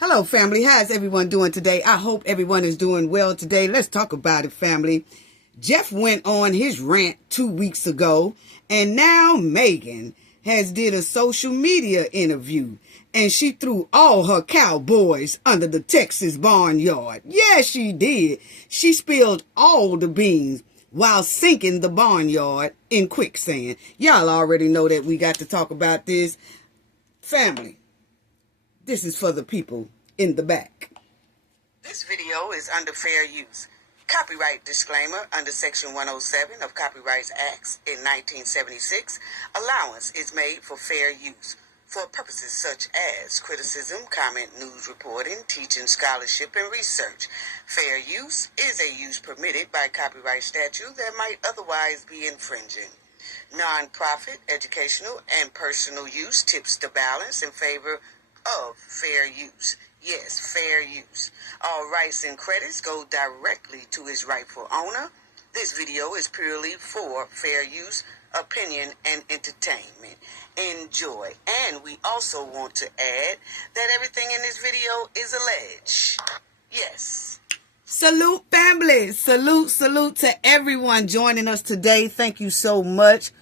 Hello, family. How's everyone doing today? I hope everyone is doing well today. Let's talk about it, family. Jeff went on his rant 2 weeks ago, and now Megan has did a social media interview, and she threw all her cowboys under the Texas barnyard. Yeah, she did. She spilled all the beans while sinking the barnyard in quicksand. Y'all already know that we got to talk about this. Family, this is for the people in the back. This video is under fair use. Copyright disclaimer under Section 107 of Copyright Acts in 1976. Allowance is made for fair use for purposes such as criticism, comment, news reporting, teaching, scholarship, and research. Fair use is a use permitted by copyright statute that might otherwise be infringing. Non-profit, educational, and personal use tips the balance in favor of fair use. Yes, fair use. All rights and credits go directly to its rightful owner. This video is purely for fair use, opinion, and entertainment. Enjoy. And we also want to add that everything in this video is alleged. Yes. Salute, family. Salute to everyone joining us today. Thank you so much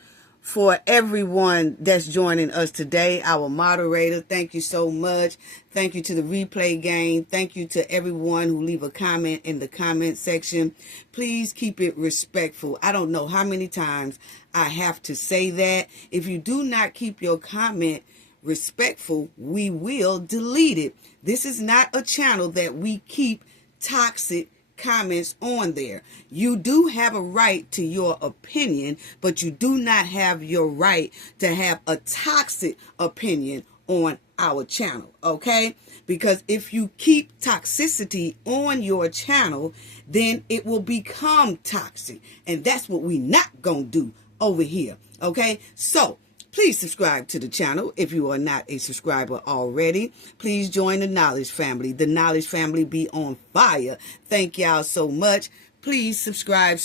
for everyone that's joining us today. Our moderator, thank you so much. Thank you to the replay gang. Thank you to everyone who leave a comment in the comment section. Please keep it respectful. I don't know how many times I have to say that. If you do not keep your comment respectful, we will delete it. This is not a channel that we keep toxic comments on there. You do have a right to your opinion, but you do not have your right to have a toxic opinion on our channel, okay? Because if you keep toxicity on your channel, then it will become toxic, and that's what we not gonna do over here, okay? So please subscribe to the channel if you are not a subscriber already. Please join the Knowledge Family. The Knowledge Family be on fire. Thank y'all so much. Please subscribe.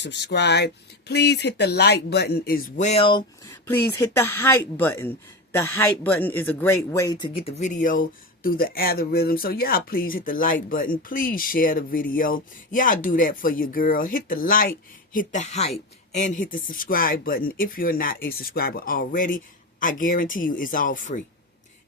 Please hit the like button as well. Please hit the hype button. The hype button is a great way to get the video through the algorithm. So y'all please hit the like button. Please share the video. Y'all do that for your girl. Hit the like, hit the hype, and hit the subscribe button if you're not a subscriber already. I guarantee you it's all free.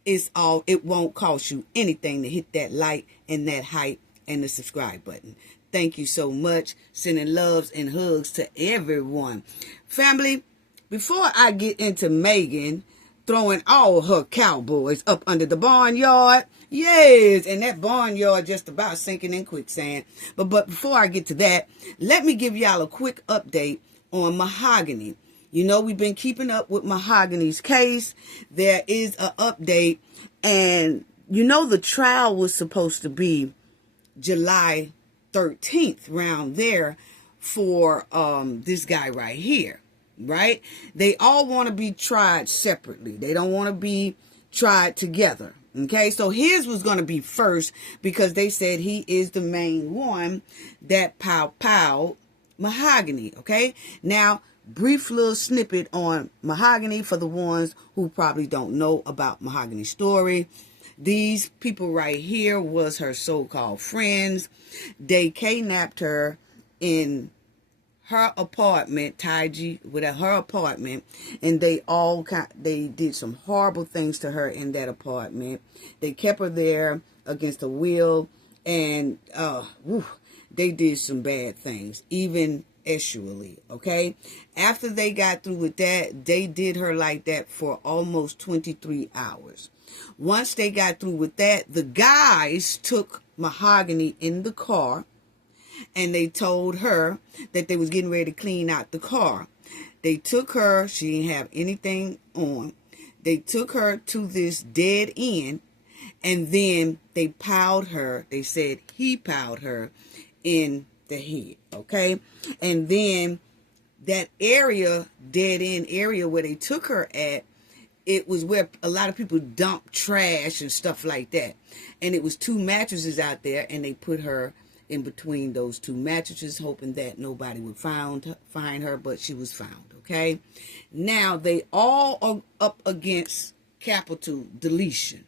It won't cost you anything to hit that like and that hype and the subscribe button. Thank you so much. Sending loves and hugs to everyone. Family, before I get into Megan throwing all her cowboys up under the barnyard, yes, and that barnyard just about sinking in quicksand. But before I get to that, let me give y'all a quick update on Mahogany. You know, we've been keeping up with Mahogany's case. There is an update. And, you know, the trial was supposed to be July 13th, around there, for this guy right here, right? They all want to be tried separately. They don't want to be tried together. Okay, so his was going to be first because they said he is the main one that pow Mahogany. Okay, now, brief little snippet on Mahogany for the ones who probably don't know about Mahogany's story. These people right here was her so-called friends. They kidnapped her in her apartment, Taiji, with her apartment, and they did some horrible things to her in that apartment. They kept her there against her will, and they did some bad things, even sexually, okay? After they got through with that, they did her like that for almost 23 hours. Once they got through with that, the guys took Mahogany in the car, and they told her that they was getting ready to clean out the car. They took her, she didn't have anything on. They took her to this dead end, and then they piled her. They said he piled her in the head, okay? And then that area, dead end area where they took her at, it was where a lot of people dump trash and stuff like that. And it was 2 mattresses out there, and they put her in between those 2 mattresses, hoping that nobody would find her, but she was found, okay? Now, they all are up against capital deletion.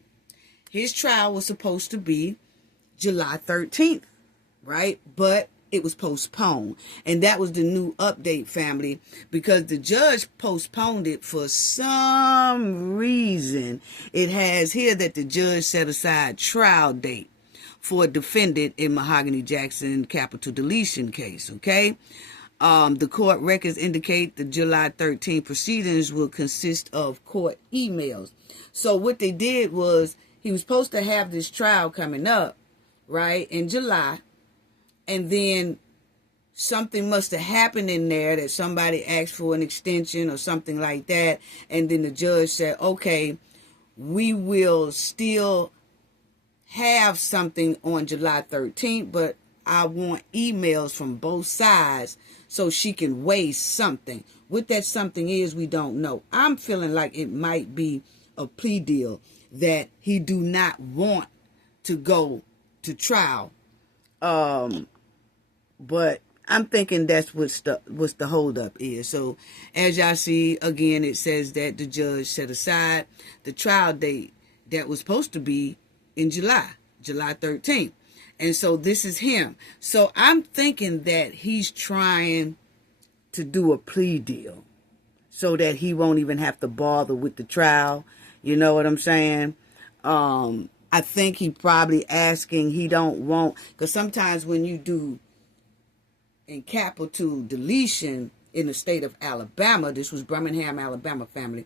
His trial was supposed to be July 13th, right? But it was postponed. And that was the new update, family, because the judge postponed it for some reason. It has here that the judge set aside trial date for a defendant in Mahogany Jackson capital deletion case, okay? The court records indicate the July 13th proceedings will consist of court emails. So what they did was, he was supposed to have this trial coming up, right, in July, and then something must have happened in there that somebody asked for an extension or something like that, and then the judge said, okay, we will still have something on July 13th, but I want emails from both sides so she can weigh something. What that something is, we don't know. I'm feeling like it might be a plea deal that he do not want to go to trial. But I'm thinking that's what's the holdup is. So as y'all see, again, it says that the judge set aside the trial date that was supposed to be in July 13th. And so this is him. So I'm thinking that he's trying to do a plea deal so that he won't even have to bother with the trial. You know what I'm saying? I think he probably asking, he don't want, because sometimes when you do in capital deletion in the state of Alabama, this was Birmingham, Alabama, family,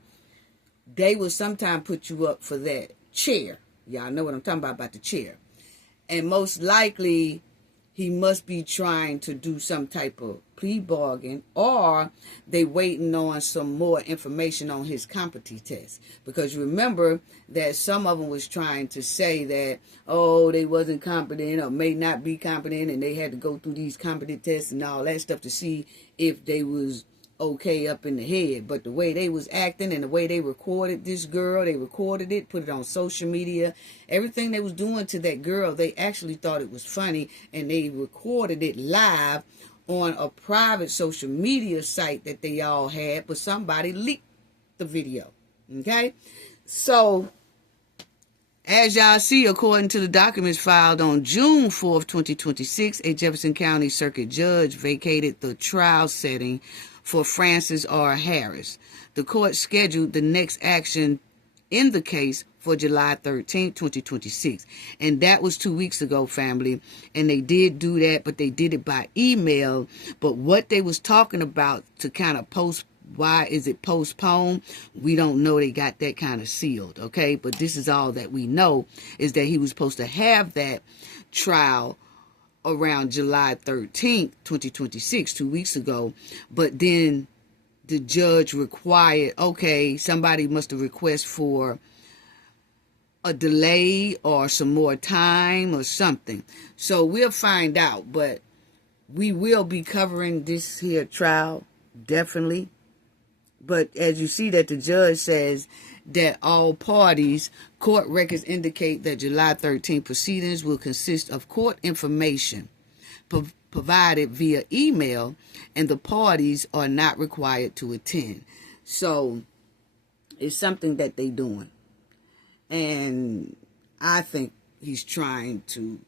they will sometimes put you up for that chair. Y'all know what I'm talking about the chair. And most likely, he must be trying to do some type of plea bargain, or they waiting on some more information on his competency test. Because remember that some of them was trying to say that, oh, they wasn't competent or may not be competent, and they had to go through these competency tests and all that stuff to see if they was okay up in the head. But the way they was acting and the way they recorded this girl, they recorded it, put it on social media, everything they was doing to that girl, they actually thought it was funny, and they recorded it live on a private social media site that they all had, but somebody leaked the video. Okay, so as y'all see, according to the documents filed on June 4th, 2026, a Jefferson County Circuit Judge vacated the trial setting for Francis R. Harris. The court scheduled the next action in the case for July 13, 2026. And that was 2 weeks ago, family. And they did do that, but they did it by email. But what they was talking about to kind of why is it postponed? We don't know. They got that kind of sealed, okay? But this is all that we know, is that he was supposed to have that trial around July 13th, 2026, 2 weeks ago. But then the judge required, okay, somebody must have requested for a delay or some more time or something. So we'll find out, but we will be covering this here trial, definitely. But as you see that the judge says that all parties, court records indicate that July 13 proceedings will consist of court information provided via email, and the parties are not required to attend. So it's something that they doing. And I think they trying to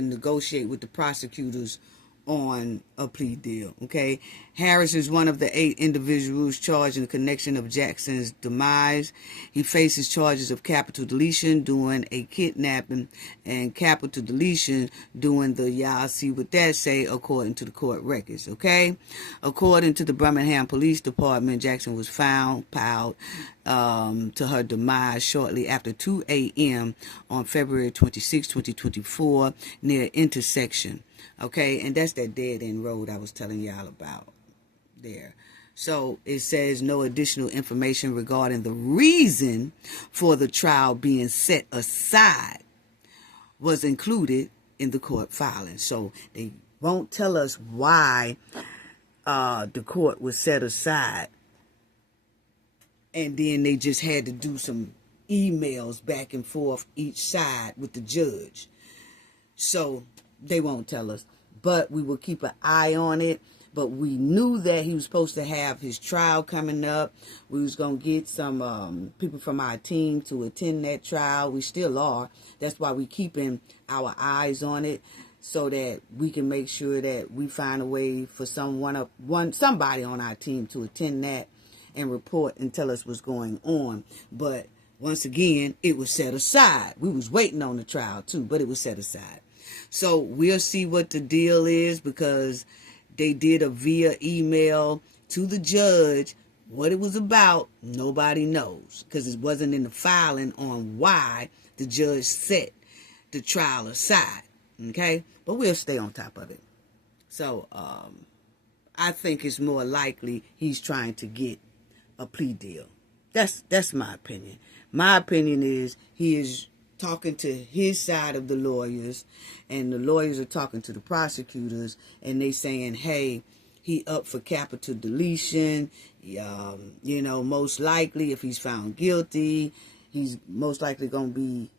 negotiate with the prosecutors on a plea deal, okay? Harris is one of the 8 individuals charged in the connection of Jackson's demise. He faces charges of capital deletion, doing a kidnapping, and capital deletion, doing the, y'all see what that say, according to the court records, okay? According to the Birmingham Police Department, Jackson was found piled to her demise shortly after 2 a.m. on February 26, 2024, near intersection. Okay, and that's that dead-end road I was telling y'all about there. So it says no additional information regarding the reason for the trial being set aside was included in the court filing. So they won't tell us why the court was set aside. And then they just had to do some emails back and forth each side with the judge. So they won't tell us, but we will keep an eye on it, but we knew that he was supposed to have his trial coming up. We was going to get some people from our team to attend that trial. We still are. That's why we keeping our eyes on it, so that we can make sure that we find a way for somebody on our team to attend that and report and tell us what's going on. But once again, it was set aside. We was waiting on the trial too, but it was set aside. So we'll see what the deal is, because they did a via email to the judge. What it was about, nobody knows, because it wasn't in the filing on why the judge set the trial aside. Okay? But we'll stay on top of it. So, I think it's more likely he's trying to get a plea deal. That's my opinion. My opinion is he is talking to his side of the lawyers, and the lawyers are talking to the prosecutors, and they saying, hey, he up for capital deletion. Most likely if he's found guilty, he's most likely going to be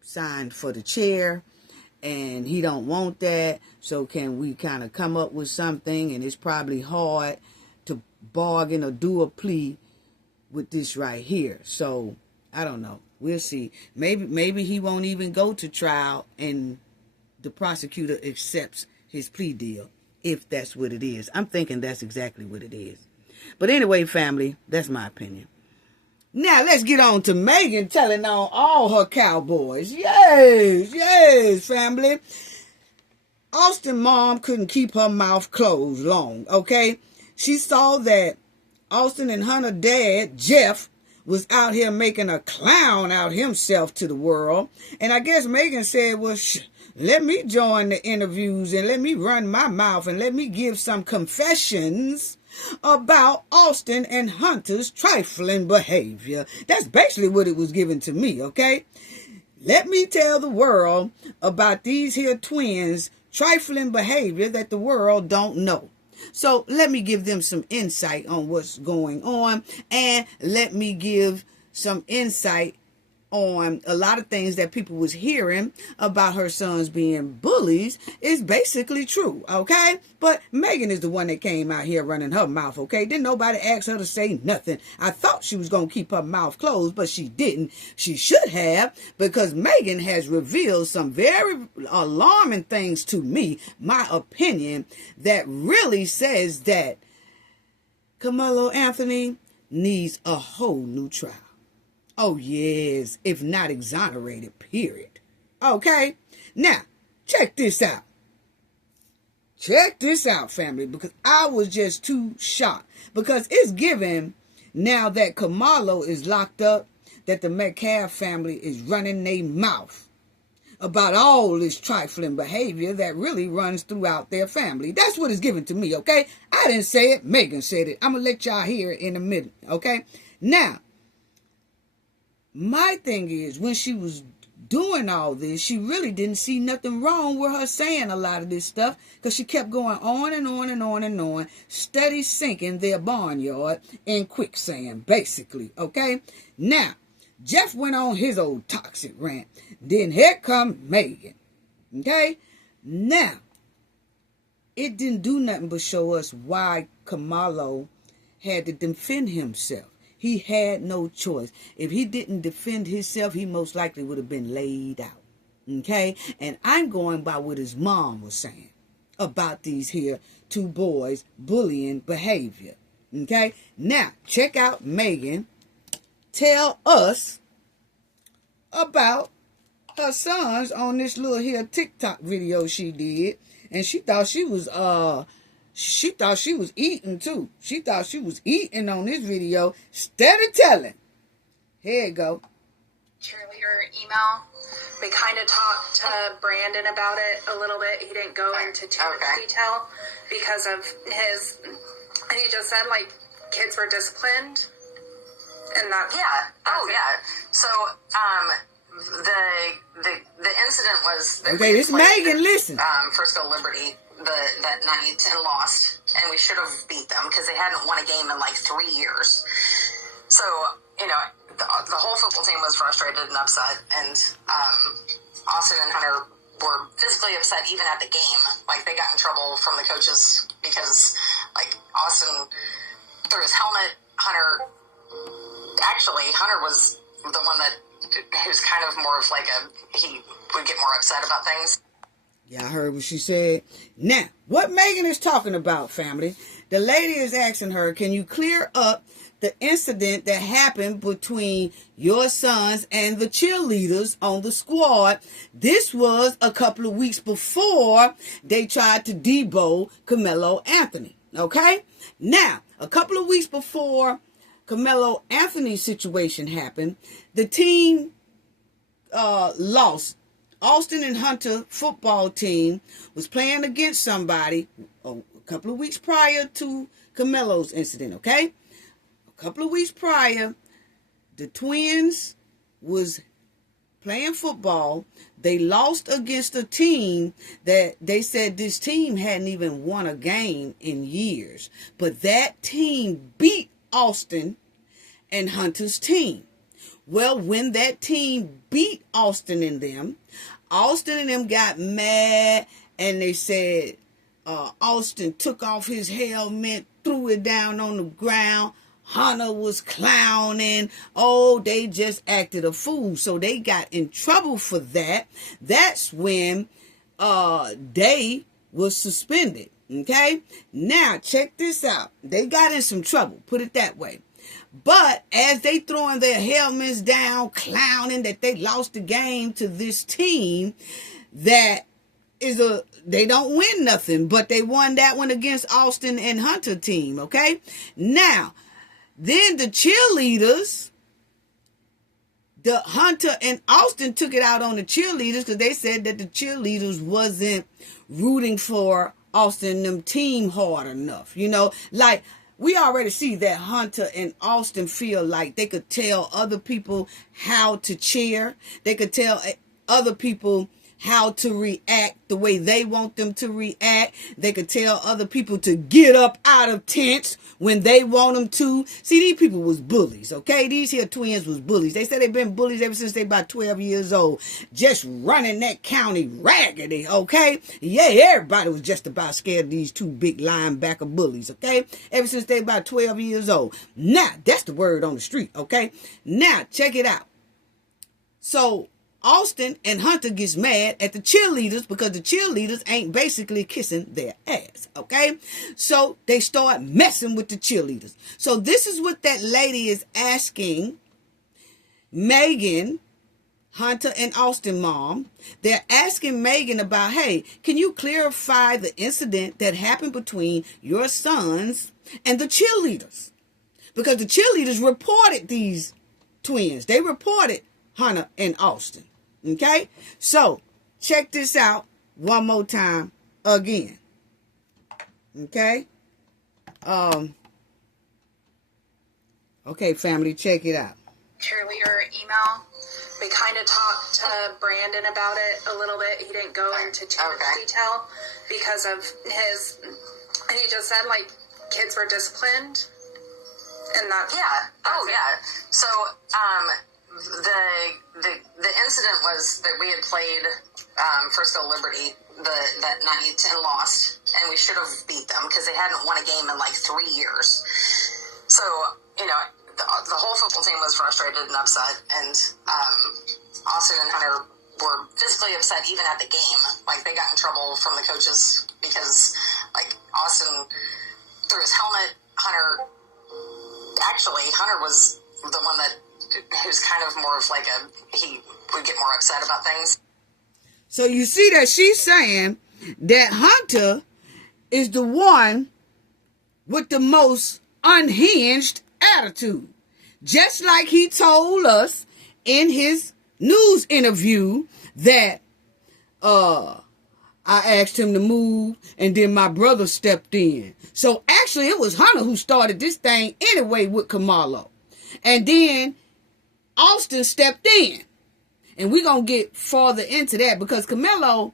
signed for the chair. And he don't want that, so can we kind of come up with something? And it's probably hard to bargain or do a plea with this right here. So, I don't know. We'll see. Maybe he won't even go to trial and the prosecutor accepts his plea deal, if that's what it is. I'm thinking that's exactly what it is. But anyway, family, that's my opinion. Now, let's get on to Megan telling on all her cowboys. Yes, family. Austin mom couldn't keep her mouth closed long, okay? She saw that Austin and Hunter dad, Jeff, was out here making a clown out himself to the world. And I guess Megan said, well, let me join the interviews and let me run my mouth and let me give some confessions about Austin and Hunter's trifling behavior. That's basically what it was given to me, okay? Let me tell the world about these here twins' trifling behavior that the world don't know. So let me give them some insight on what's going on, and let me give some insight on a lot of things that people was hearing about her sons being bullies is basically true, okay? But Megan is the one that came out here running her mouth, okay? Didn't nobody ask her to say nothing. I thought she was going to keep her mouth closed, but she didn't. She should have, because Megan has revealed some very alarming things to me, my opinion, that really says that Karmelo Anthony needs a whole new trial. Oh, yes, if not exonerated, period. Okay, now, check this out. Check this out, family, because I was just too shocked. Because it's given, now that Karmelo is locked up, that the Metcalf family is running their mouth about all this trifling behavior that really runs throughout their family. That's what is given to me, okay? I didn't say it, Megan said it. I'm going to let y'all hear it in a minute, okay? Now, my thing is, when she was doing all this, she really didn't see nothing wrong with her saying a lot of this stuff, because she kept going on and on and on and on, steady sinking their barnyard in quicksand, basically, okay? Now, Jeff went on his old toxic rant. Then here come Megan, okay? Now, it didn't do nothing but show us why Karmelo had to defend himself. He had no choice. If he didn't defend himself, he most likely would have been laid out. Okay? And I'm going by what his mom was saying about these here two boys' bullying behavior. Okay? Now, check out Megan tell us about her sons on this little here TikTok video she did. And she thought she was eating too. She thought she was eating on this video. Steady telling. Here you go. Cheerleader email. We kind of talked to Brandon about it a little bit. He didn't go into too much detail because of his, and he just said like kids were disciplined. And that's So the incident was that okay. This Megan, listen. Frisco Liberty that night and lost, and we should have beat them because they hadn't won a game in like 3 years. So the whole football team was frustrated and upset, and Austin and Hunter were physically upset even at the game. Like, they got in trouble from the coaches because, like, Austin threw his helmet. Hunter was the one that who's kind of more of like he would get more upset about things. Yeah, I heard what she said. Now, what Megan is talking about, family, the lady is asking her, can you clear up the incident that happened between your sons and the cheerleaders on the squad? This was a couple of weeks before they tried to debo Karmelo Anthony. Okay? Now, a couple of weeks before Karmelo Anthony's situation happened, the team lost. Austin and Hunter football team was playing against somebody a couple of weeks prior to Carmelo's incident, okay? A couple of weeks prior, the Twins was playing football. They lost against a team that they said this team hadn't even won a game in years. But that team beat Austin and Hunter's team. Well, when that team beat Austin and them got mad, and they said Austin took off his helmet, threw it down on the ground. Hunter was clowning. Oh, they just acted a fool. So they got in trouble for that. That's when they was suspended. Okay? Now, check this out. They got in some trouble. Put it that way. But as they throwing their helmets down, clowning that they lost the game to this team that they don't win nothing, but they won that one against Austin and Hunter team, okay? Now, then the cheerleaders, the Hunter and Austin took it out on the cheerleaders because they said that the cheerleaders wasn't rooting for Austin and them team hard enough, you know? Like, we already see that Hunter and Austin feel like they could tell other people how to cheer. They could tell other people how to react the way they want them to react. They could tell other people to get up out of tents when they want them to. See, these people was bullies, okay? These here twins was bullies. They said they've been bullies ever since they about 12 years old. Just running that county raggedy, okay? Yeah, everybody was just about scared of these two big linebacker bullies, okay? Ever since they about 12 years old. Now, that's the word on the street, okay? Now, check it out. So, Austin and Hunter gets mad at the cheerleaders because the cheerleaders ain't basically kissing their ass, okay? So they start messing with the cheerleaders. So this is what that lady is asking Megan, Hunter and Austin mom. They're asking Megan about, hey, can you clarify the incident that happened between your sons and the cheerleaders? Because the cheerleaders reported these twins. They reported Hunter and Austin. Okay, so check this out one more time again. Okay, okay, family, check it out. Cheerleader email. We kind of talked to Brandon about it a little bit. He didn't go into too much detail because of his, and he just said like kids were disciplined, and that's So the incident was that we had played Frisco Liberty that night and lost, and we should have beat them because they hadn't won a game in like 3 years. So, you know, the whole football team was frustrated and upset, and Austin and Hunter were physically upset even at the game. Like, they got in trouble from the coaches because, like, Austin threw his helmet. Hunter was the one that who's kind of more of like he would get more upset about things. So you see that she's saying that Hunter is the one with the most unhinged attitude. Just like he told us in his news interview that I asked him to move and then my brother stepped in. So actually it was Hunter who started this thing anyway with Karmelo. And then Austin stepped in. And we're going to get farther into that because Karmelo,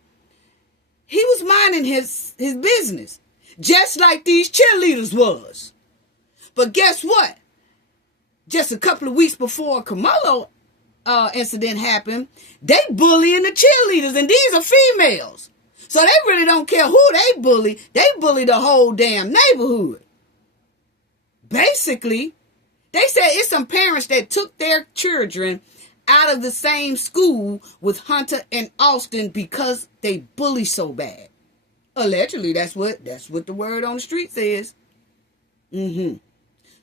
he was minding his business. Just like these cheerleaders was. But guess what? Just a couple of weeks before Karmelo incident happened, they bullying the cheerleaders, and these are females. So they really don't care who they bully. They bully the whole damn neighborhood. Basically, they said it's some parents that took their children out of the same school with Hunter and Austin because they bully so bad. Allegedly, that's what the word on the street says.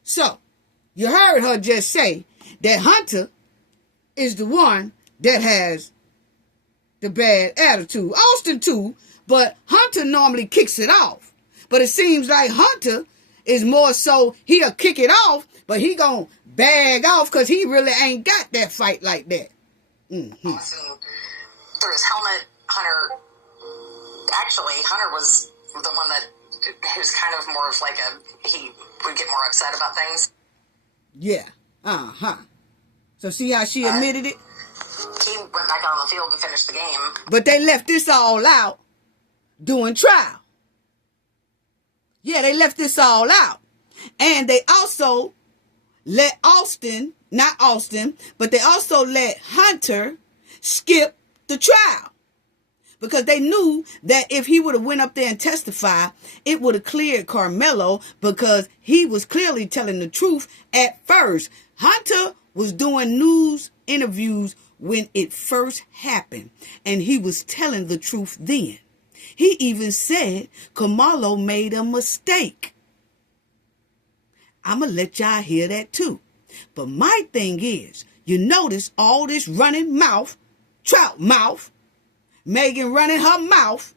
So, you heard her just say that Hunter is the one that has the bad attitude. Austin too, but Hunter normally kicks it off. But it seems like Hunter is more so, he'll kick it off, but he gonna bag off because he really ain't got that fight like that. Austin threw his helmet. Hunter was the one that he was kind of more of like he would get more upset about things. Yeah. So see how she admitted it? He went back out on the field and finished the game. But they left this all out during trial. Yeah, they left this all out. And they also let but they also let Hunter skip the trial. Because they knew that if he would have went up there and testified, it would have cleared Karmelo because he was clearly telling the truth at first. Hunter was doing news interviews when it first happened, and he was telling the truth then. He even said Karmelo made a mistake. I'm going to let y'all hear that too. But my thing is, you notice all this running mouth, trout mouth, Megan running her mouth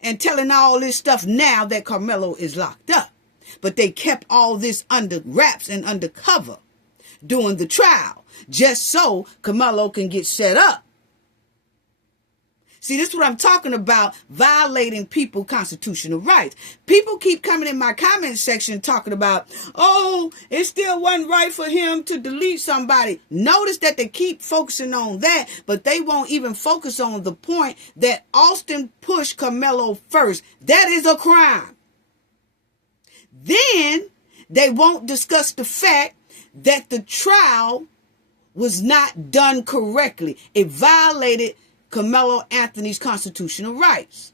and telling all this stuff now that Karmelo is locked up. But they kept all this under wraps and undercover during the trial just so Karmelo can get set up. See, this is what I'm talking about, violating people's constitutional rights. People keep coming in my comment section talking about, oh, it still wasn't right for him to delete somebody. Notice that they keep focusing on that, but they won't even focus on the point that Austin pushed Karmelo first. That is a crime. Then they won't discuss the fact that the trial was not done correctly. It violated Karmelo Anthony's constitutional rights.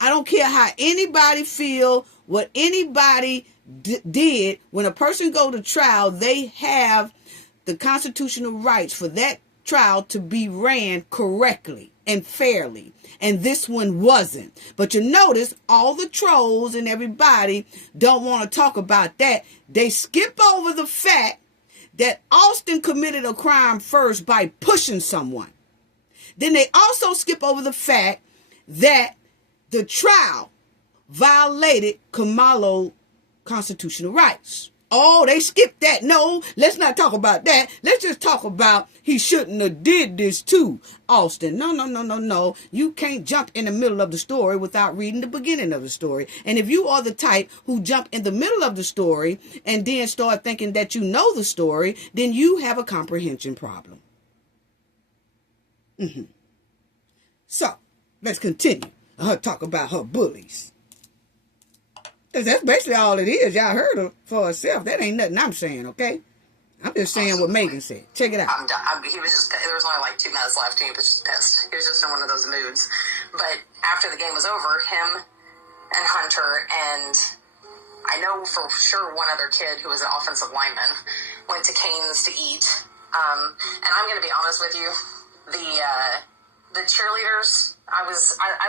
I don't care how anybody feel, what anybody did. When a person go to trial, they have the constitutional rights for that trial to be ran correctly and fairly. And this one wasn't. But you notice all the trolls and everybody don't want to talk about that. They skip over the fact that Austin committed a crime first by pushing someone. Then they also skip over the fact that the trial violated Karmelo's constitutional rights. Oh, they skipped that. No, let's not talk about that. Let's just talk about he shouldn't have did this to Austin. No. You can't jump in the middle of the story without reading the beginning of the story. And if you are the type who jump in the middle of the story and then start thinking that you know the story, then you have a comprehension problem. So, let's continue. Her talk about her bullies. Because that's basically all it is. Y'all heard her for herself. That ain't nothing I'm saying, okay? I'm just saying what Megan said. Check it out. I'm done. He was just, there was only like 2 minutes left and he was just pissed. He was just in one of those moods. But after the game was over, him and Hunter and I know for sure one other kid who was an offensive lineman went to Cane's to eat. And I'm going to be honest with you. The cheerleaders, I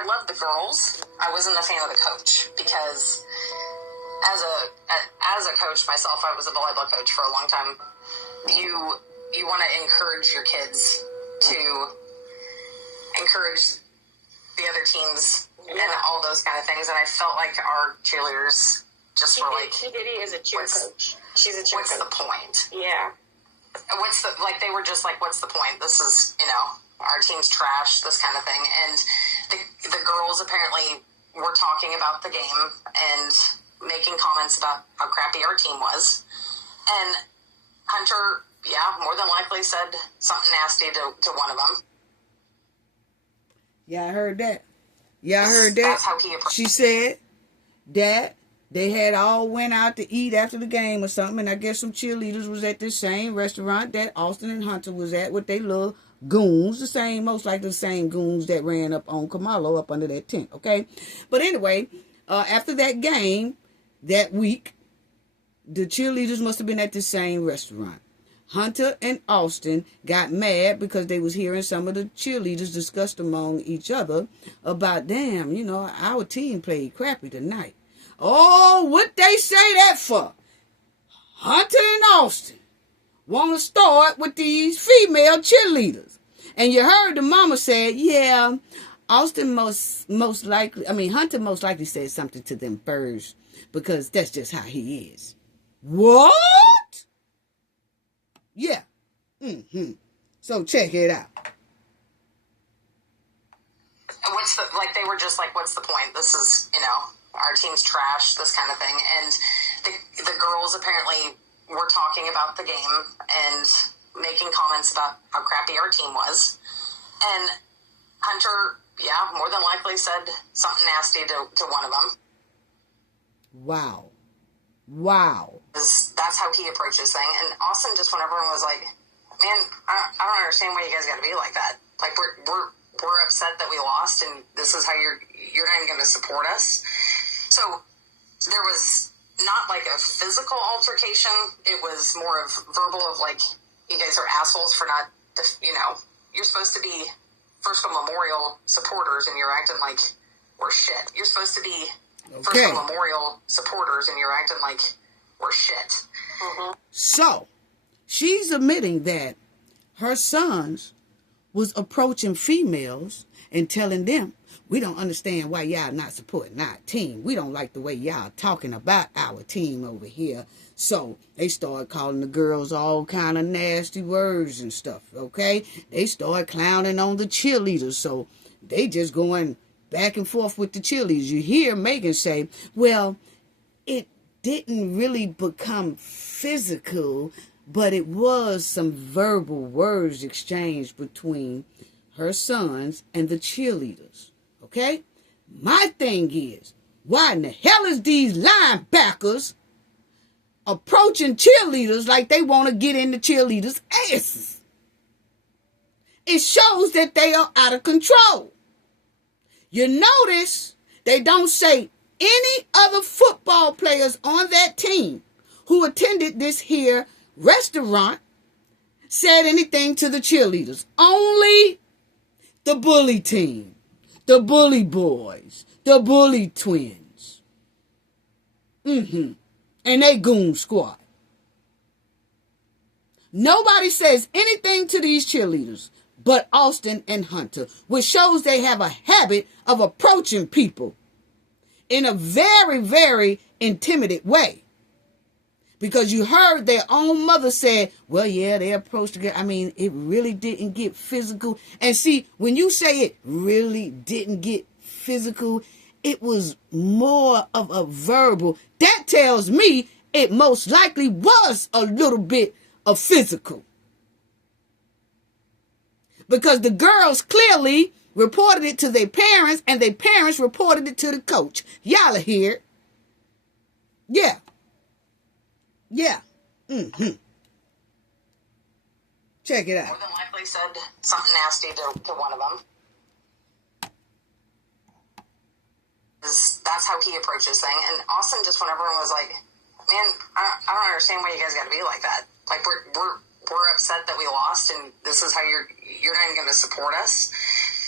loved the girls. I wasn't a fan of the coach because as a coach myself, I was a volleyball coach for a long time. You want to encourage your kids to encourage the other teams and all those kind of things. And I felt like our cheerleaders just were like, she did it as a cheer coach. She's a cheer coach. What's the point? Yeah. They were just like, what's the point? This is, our team's trash, this kind of thing. And the girls apparently were talking about the game and making comments about how crappy our team was. And Hunter, more than likely said something nasty to one of them. Yeah, I heard that. That's how he approached. She said that They had all went out to eat after the game or something, and I guess some cheerleaders was at this same restaurant that Austin and Hunter was at with their little goons, most likely the same goons that ran up on Karmelo up under that tent, okay? But anyway, after that game that week, the cheerleaders must have been at the same restaurant. Hunter and Austin got mad because they was hearing some of the cheerleaders discussed among each other about, damn, our team played crappy tonight. Oh, what they say that for? Hunter and Austin want to start with these female cheerleaders. And you heard the mama say, yeah, Hunter most likely said something to them first because that's just how he is. What? Yeah. So check it out. They were just like, what's the point? This is, our team's trash, this kind of thing. And the girls apparently were talking about the game and making comments about how crappy our team was. And Hunter, more than likely said something nasty to one of them. Wow. That's how he approaches things. And Austin just, when everyone was like, man, I don't understand why you guys got to be like that. Like, we're upset that we lost, and this is how you're not even going to support us. So there was not like a physical altercation. It was more of verbal of like, you guys are assholes for not, you're supposed to be First Memorial supporters, and you're acting like we're shit. You're supposed to be First Memorial supporters, and you're acting like we're shit. Mm-hmm. So, she's admitting that her sons was approaching females and telling them, we don't understand why y'all not supporting our team. We don't like the way y'all talking about our team over here. So they started calling the girls all kind of nasty words and stuff, okay? They started clowning on the cheerleaders. So they just going back and forth with the cheerleaders. You hear Megan say, well, it didn't really become physical, but it was some verbal words exchanged between her sons and the cheerleaders. Okay? My thing is, why in the hell is these linebackers approaching cheerleaders like they want to get in the cheerleaders' asses? It shows that they are out of control. You notice they don't say any other football players on that team who attended this here restaurant said anything to the cheerleaders. Only the bully team, the bully boys, the bully twins. And they goon squad. Nobody says anything to these cheerleaders but Austin and Hunter, which shows they have a habit of approaching people in a very, very intimidated way. Because you heard their own mother say, well, yeah, they approached together. I mean, it really didn't get physical. And see, when you say it really didn't get physical, it was more of a verbal. That tells me it most likely was a little bit of physical. Because the girls clearly reported it to their parents, and their parents reported it to the coach. Y'all are here. Yeah. Check it out. More than likely said something nasty to one of them. That's how he approaches things. And Austin just, when everyone was like, man, I don't understand why you guys got to be like that. Like, we're upset that we lost, and this is how you're not even going to support us.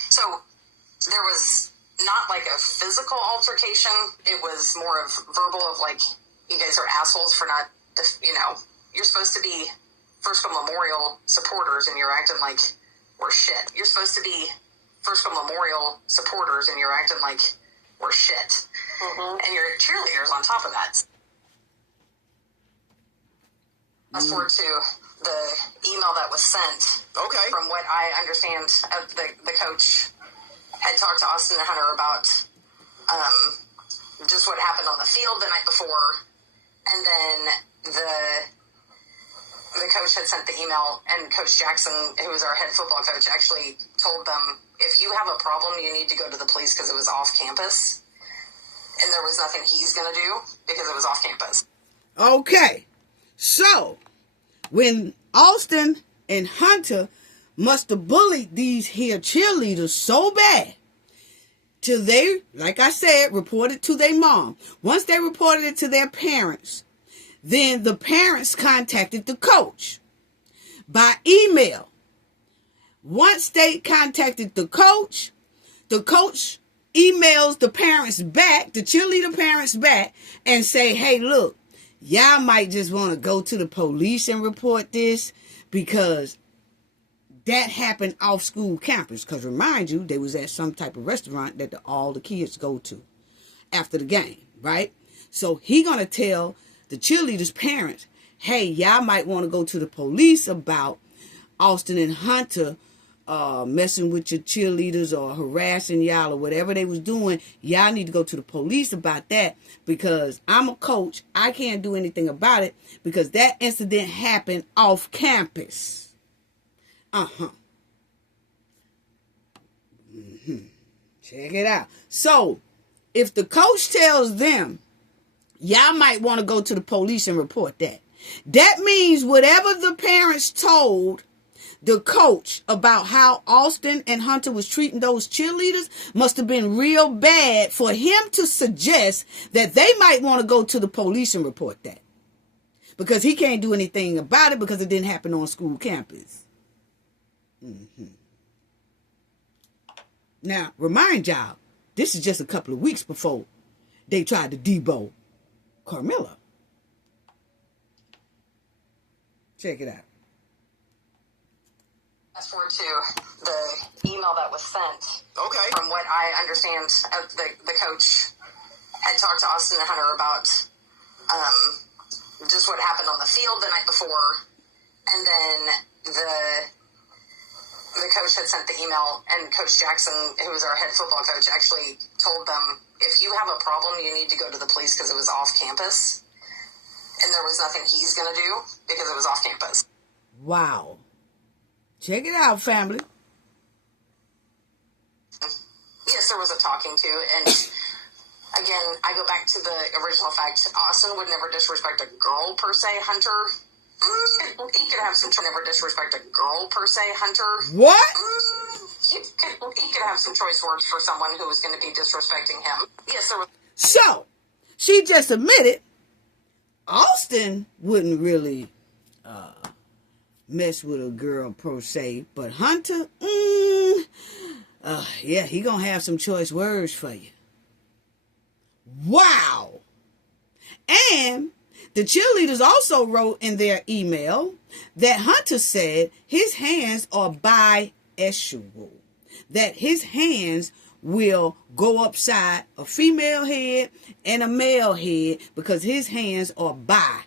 So there was not like a physical altercation. It was more of verbal of like, you guys are assholes for not, you're supposed to be First Memorial supporters, and you're acting like we're shit. You're supposed to be First Memorial supporters, and you're acting like we're shit. And you're cheerleaders on top of that. Fast forward to the email that was sent. Okay. From what I understand, the coach had talked to Austin and Hunter about just what happened on the field the night before, and then the coach had sent the email, and Coach Jackson, who was our head football coach, actually told them, if you have a problem, you need to go to the police because it was off campus. and there was nothing he's going to do because it was off campus. Okay, so when Austin and Hunter must have bullied these here cheerleaders so bad till they, like I said, reported to their mom. Once they reported it to their parents, then the parents contacted the coach by email. Once they contacted the coach emails the parents back, the cheerleader parents back, and say, hey, look, y'all might just want to go to the police and report this because that happened off school campus. Because remind you, they was at some type of restaurant that all the kids go to after the game, right? So he going to tell the cheerleaders' parents, hey, y'all might want to go to the police about Austin and Hunter messing with your cheerleaders or harassing y'all or whatever they was doing. Y'all need to go to the police about that because I'm a coach. I can't do anything about it because that incident happened off campus. Check it out. So if the coach tells them, y'all might want to go to the police and report that. That means whatever the parents told the coach about how Austin and Hunter was treating those cheerleaders must have been real bad for him to suggest that they might want to go to the police and report that. Because he can't do anything about it because it didn't happen on school campus. Now, remind y'all, this is just a couple of weeks before they tried to debo Karmelo. Check it out. Fast forward to the email that was sent. Okay. From what I understand, the coach had talked to Austin and Hunter about just what happened on the field the night before, and then the coach had sent the email, and Coach Jackson, who was our head football coach, actually told them, if you have a problem, you need to go to the police because it was off campus, and there was nothing he's going to do because it was off campus. Wow. Check it out, family. Yes, there was a talking to, and again, I go back to the original fact. Austin would never disrespect a girl per se. Hunter, he could have some never disrespect a girl per se. Hunter, What? He could have some choice words for someone who was going to be disrespecting him. Yes, there was. So, she just admitted Austin wouldn't really mess with a girl per se, but Hunter, yeah, he gonna have some choice words for you. Wow. And the cheerleaders also wrote in their email that Hunter said his hands are bisexual, that his hands will go upside a female head and a male head because his hands are bi.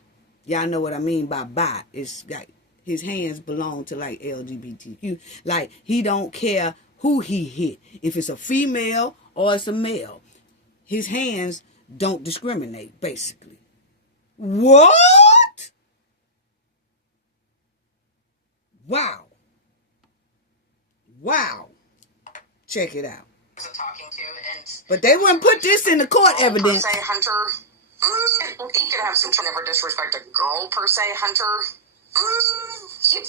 Y'all know what I mean by bi. It's like his hands belong to like LGBTQ. Like he don't care who he hit. If it's a female or it's a male. His hands don't discriminate, basically. What? Wow. Wow. Check it out. Talking to, and but they wouldn't put this in the court evidence. Per se, Hunter, he could have some never disrespect a girl per se. Hunter, he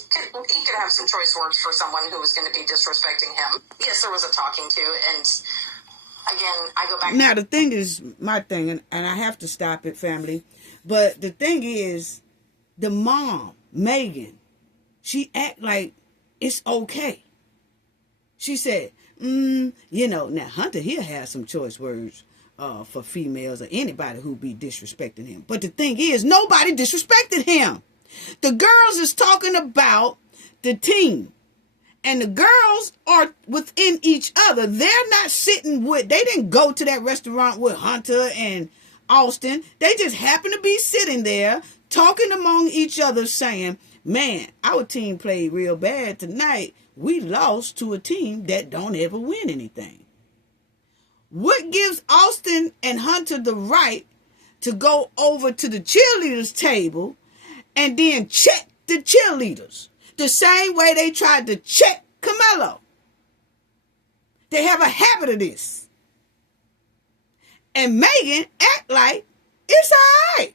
could have some choice words for someone who was going to be disrespecting him. Yes, there was a talking to, and again, I go back. Now the thing is, my thing, and I have to stop it, family. But the thing is, the mom, Megan, she act like it's okay. She said, now Hunter, he'll have some choice words for females or anybody who be disrespecting him. But the thing is, nobody disrespected him. The girls is talking about the team. And the girls are within each other. They're not sitting with, they didn't go to that restaurant with Hunter and Austin. They just happened to be sitting there talking among each other saying, man, our team played real bad tonight. We lost to a team that don't ever win anything. What gives Austin and Hunter the right to go over to the cheerleaders table and then check the cheerleaders? The same way they tried to check Karmelo. They have a habit of this. And Megan act like it's all right.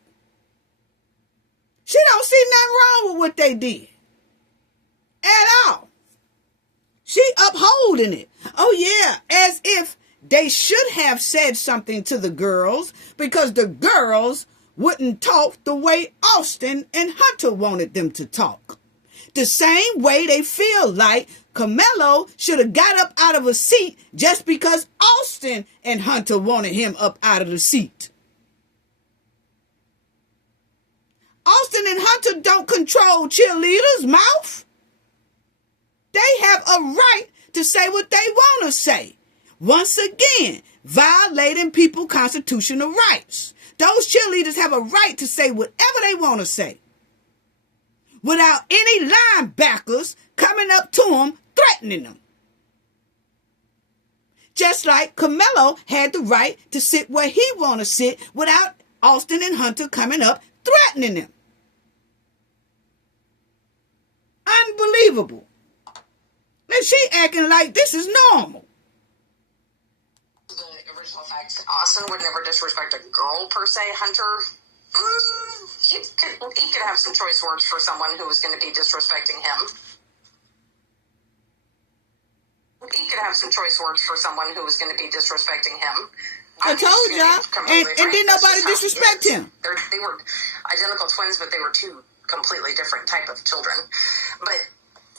She don't see nothing wrong with what they did at all. She upholding it. Oh yeah, as if they should have said something to the girls because the girls wouldn't talk the way Austin and Hunter wanted them to talk. The same way they feel like Karmelo should have got up out of a seat just because Austin and Hunter wanted him up out of the seat. Austin and Hunter don't control cheerleaders' mouth. They have a right to say what they want to say. Once again, violating people's constitutional rights. Those cheerleaders have a right to say whatever they want to say without any linebackers coming up to them, threatening them. Just like Karmelo had the right to sit where he want to sit without Austin and Hunter coming up, threatening him. Unbelievable. And she acting like this is normal. The original fact, Austin would never disrespect a girl per se. Hunter, he could have some choice words for someone who was going to be disrespecting him. He could have some choice words for someone who was going to be disrespecting him. I told y'all, and didn't nobody disrespect him. They were identical twins, but they were two completely different type of children. But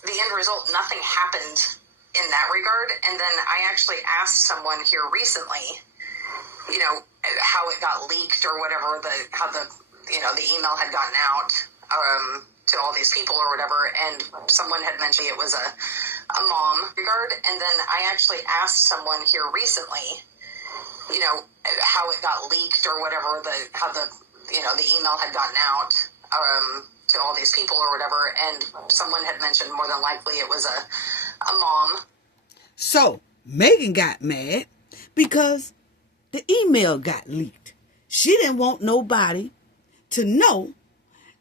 the end result, nothing happened in that regard. And then I actually asked someone here recently, how it got leaked or whatever, how the email had gotten out to all these people or whatever. And someone had mentioned it was a mom regard. And then I actually asked someone here recently, how it got leaked or whatever, how the email had gotten out to all these people or whatever, and someone had mentioned more than likely it was a mom. So Megan got mad because the email got leaked. She didn't want nobody to know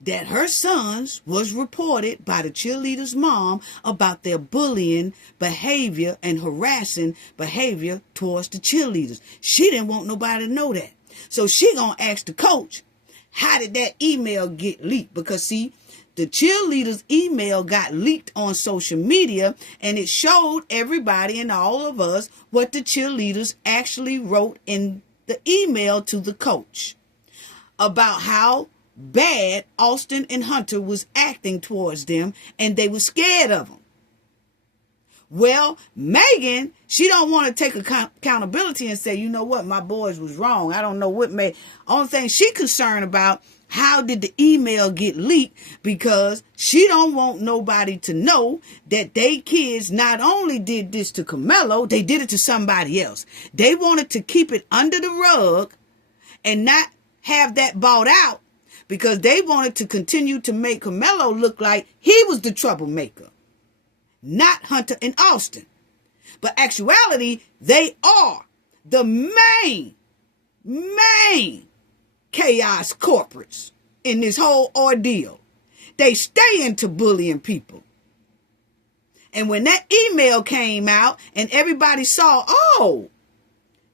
that her sons was reported by the cheerleader's mom about their bullying behavior and harassing behavior towards the cheerleaders. She didn't want nobody to know that. So she gonna ask the coach, how did that email get leaked? Because see, the cheerleaders' email got leaked on social media and it showed everybody and all of us what the cheerleaders actually wrote in the email to the coach about how bad Austin and Hunter was acting towards them and they were scared of them. Well, Megan, she don't want to take accountability and say, you know what, my boys was wrong. I don't know what made. Only thing she concerned about, how did the email get leaked? Because she don't want nobody to know that they kids not only did this to Karmelo, they did it to somebody else. They wanted to keep it under the rug and not have that bought out because they wanted to continue to make Karmelo look like he was the troublemaker. Not Hunter and Austin. But actuality, they are the main chaos corporates in this whole ordeal. They stay into bullying people. And when that email came out and everybody saw, oh,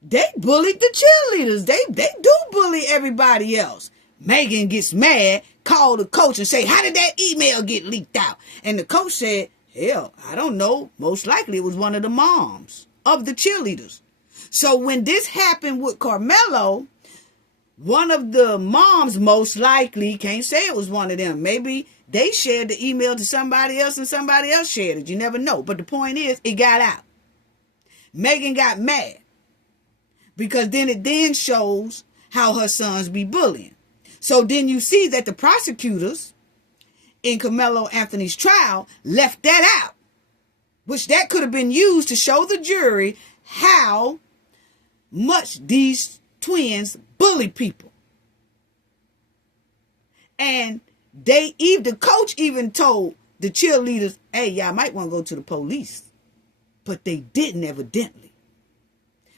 they bullied the cheerleaders. They do bully everybody else. Megan gets mad, called the coach and say, how did that email get leaked out? And the coach said, hell, I don't know. Most likely it was one of the moms of the cheerleaders. So when this happened with Karmelo, one of the moms most likely, can't say it was one of them. Maybe they shared the email to somebody else and somebody else shared it. You never know. But the point is, it got out. Megan got mad because then it shows how her sons be bullying. So then you see that the prosecutors in Karmelo Anthony's trial left that out, which that could have been used to show the jury how much these twins bully people. And the coach even told the cheerleaders, hey, y'all might want to go to the police. But they didn't, evidently.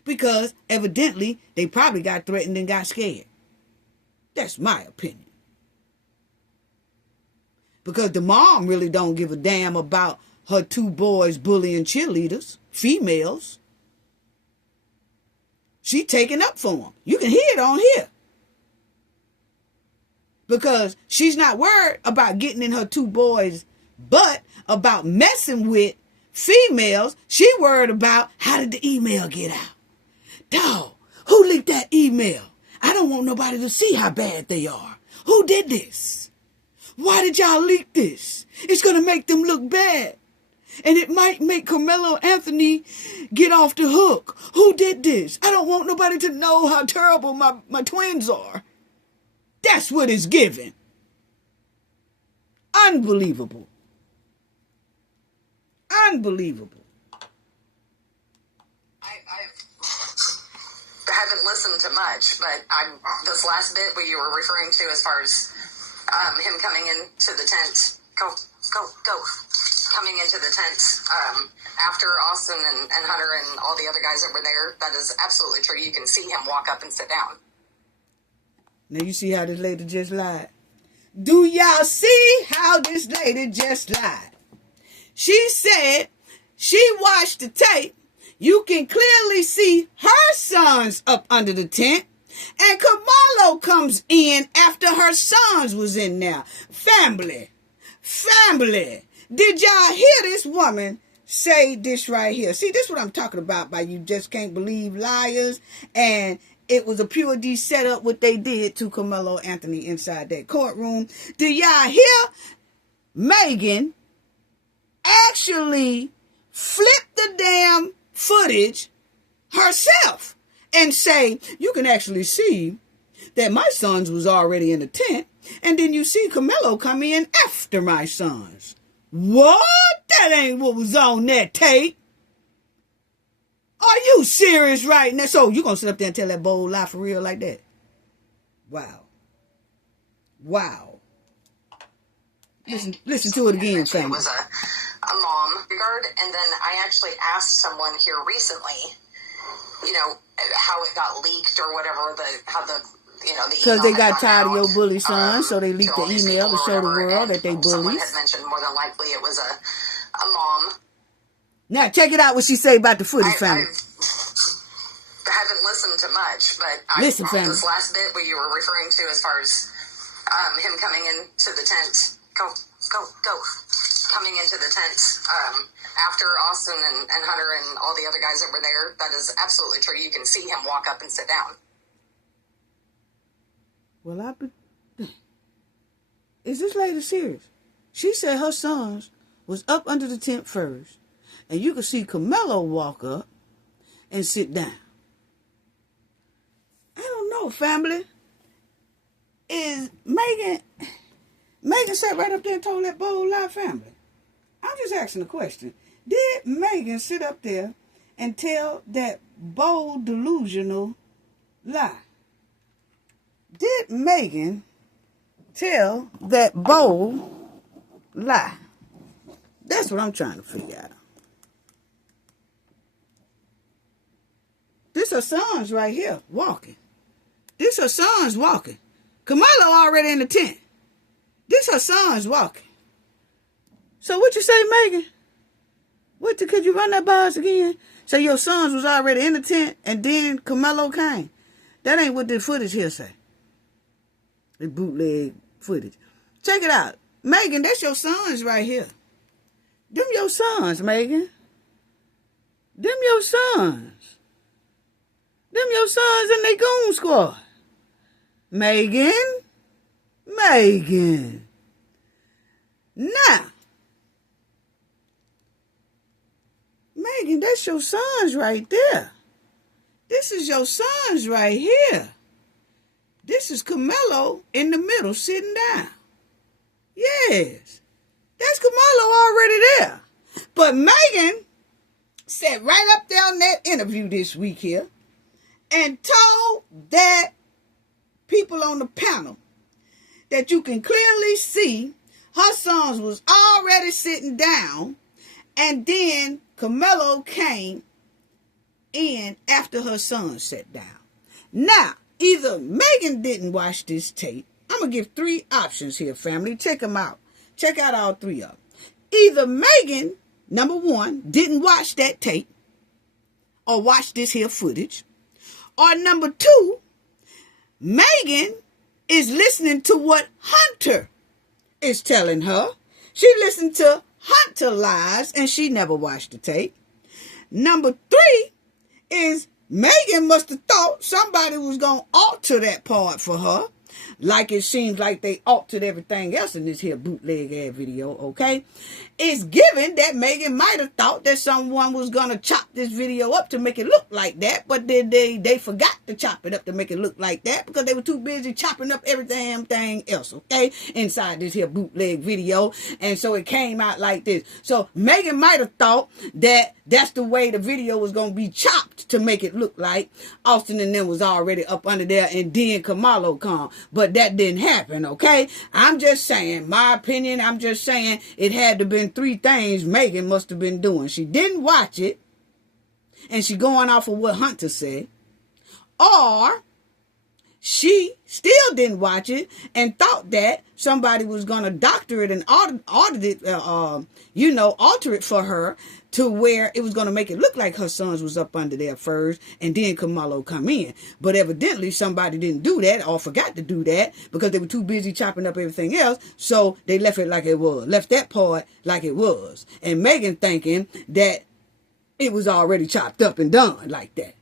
Because evidently they probably got threatened and got scared. That's my opinion. Because the mom really don't give a damn about her two boys bullying cheerleaders, females. She taking up for him. You can hear it on here. Because she's not worried about getting in her two boys' butt, about messing with females. She worried about how did the email get out. Dog, who leaked that email? I don't want nobody to see how bad they are. Who did this? Why did y'all leak this? It's going to make them look bad. And it might make Karmelo Anthony get off the hook. Who did this? I don't want nobody to know how terrible my twins are. That's what it's giving. Unbelievable. Unbelievable. I haven't listened to much, but this last bit where you were referring to as far as him coming into the tent, go, coming into the tent after Austin and Hunter and all the other guys that were there, that is absolutely true. You can see him walk up and sit down. Now you see how this lady just lied? Do y'all see how this lady just lied? She said she watched the tape. You can clearly see her sons up under the tent. And Karmelo comes in after her sons was in there. Family. Did y'all hear this woman say this right here? See, this is what I'm talking about by you just can't believe liars. And it was a pure D setup what they did to Karmelo Anthony inside that courtroom. Do y'all hear Megan actually flip the damn footage herself and say, you can actually see that my sons was already in the tent, and then you see Karmelo come in after my sons. What? That ain't what was on that tape. Are you serious right now? So you gonna sit up there and tell that bold lie for real like that? Wow. Listen to it again, family. It was a mom regard, and then I actually asked someone here recently, how it got leaked or whatever, because they got tired of your bully son, so they leaked the email to show the world that they bullies. Someone had mentioned more than likely it was a mom. Now check it out what she say about the footage, family. I haven't listened to much, but listen, family. This last bit where you were referring to as far as him coming into the tent, go, coming into the tent after Austin and Hunter and all the other guys that were there, that is absolutely true. You can see him walk up and sit down. Well, is this lady serious? She said her sons was up under the tent first, and you could see Karmelo walk up and sit down. I don't know, family. Is Megan sat right up there and told that bold lie, family? I'm just asking a question. Did Megan sit up there and tell that bold, delusional lie? Did Megan tell that bold lie? That's what I'm trying to figure out. This her sons right here walking. This her sons walking. Karmelo already in the tent. This her sons walking. So what you say, Megan? Could you run that by us again? So your sons was already in the tent and then Karmelo came. That ain't what the footage here say. The bootleg footage. Check it out. Megan, that's your sons right here. Them your sons, Megan. Them your sons. Them your sons and they goon squad. Megan. Now, Megan, that's your sons right there. This is your sons right here. This is Karmelo in the middle sitting down. Yes. That's Karmelo already there. But Megan sat right up there on that interview this week here and told that people on the panel that you can clearly see her sons was already sitting down, and then Karmelo came in after her sons sat down. Now, either Megan didn't watch this tape. I'm going to give 3 options here, family. Check them out. Check out all 3 of them. Either Megan, number 1, didn't watch that tape or watch this here footage, Or number two, Megan is listening to what Hunter is telling her. She listened to Hunter lies and she never watched the tape. Number three is Megan must have thought somebody was going to alter that part for her. Like it seems like they altered everything else in this here bootleg ad video, okay? It's given that Megan might have thought that someone was going to chop this video up to make it look like that, but then they forgot to chop it up to make it look like that because they were too busy chopping up every damn thing else, okay? Inside this here bootleg video, and so it came out like this. So Megan might have thought that that's the way the video was going to be chopped to make it look like Austin and them was already up under there and then Karmelo come. But that didn't happen, okay? I'm just saying, my opinion, I'm just saying it had to have been three things Megan must have been doing. She didn't watch it, and she going off of what Hunter said, or she still didn't watch it and thought that somebody was going to doctor it and alter it for her to where it was going to make it look like her sons was up under there first and then Karmelo come in. But evidently somebody didn't do that or forgot to do that because they were too busy chopping up everything else. So they left it like it was, left that part like it was. And Megan thinking that it was already chopped up and done like that.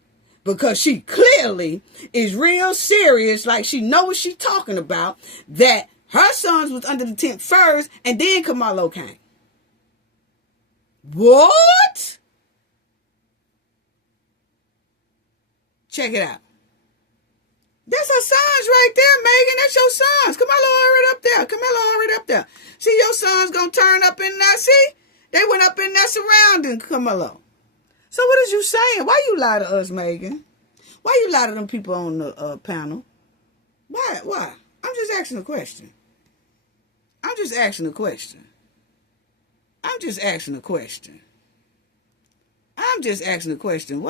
Because she clearly is real serious, like she know what she's talking about, that her sons was under the tent first and then Karmelo came. What? Check it out. That's her sons right there, Megan. That's your sons. Karmelo already up there. See, your sons gonna turn up in there. See? They went up in there surrounding Karmelo. So what is you saying? Why you lie to us, Megan? Why you lie to them people on the panel? Why? I'm just asking a question. Why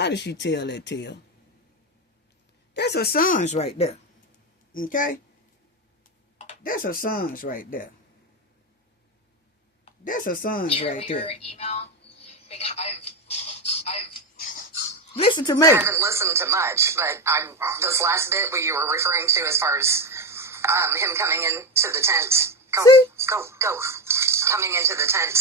did she tell that tale? That's her sons right there. Okay? That's her sons right there. Listen to me. I haven't listened to much, but this last bit where you were referring to as far as him coming into the tent. Go. Coming into the tent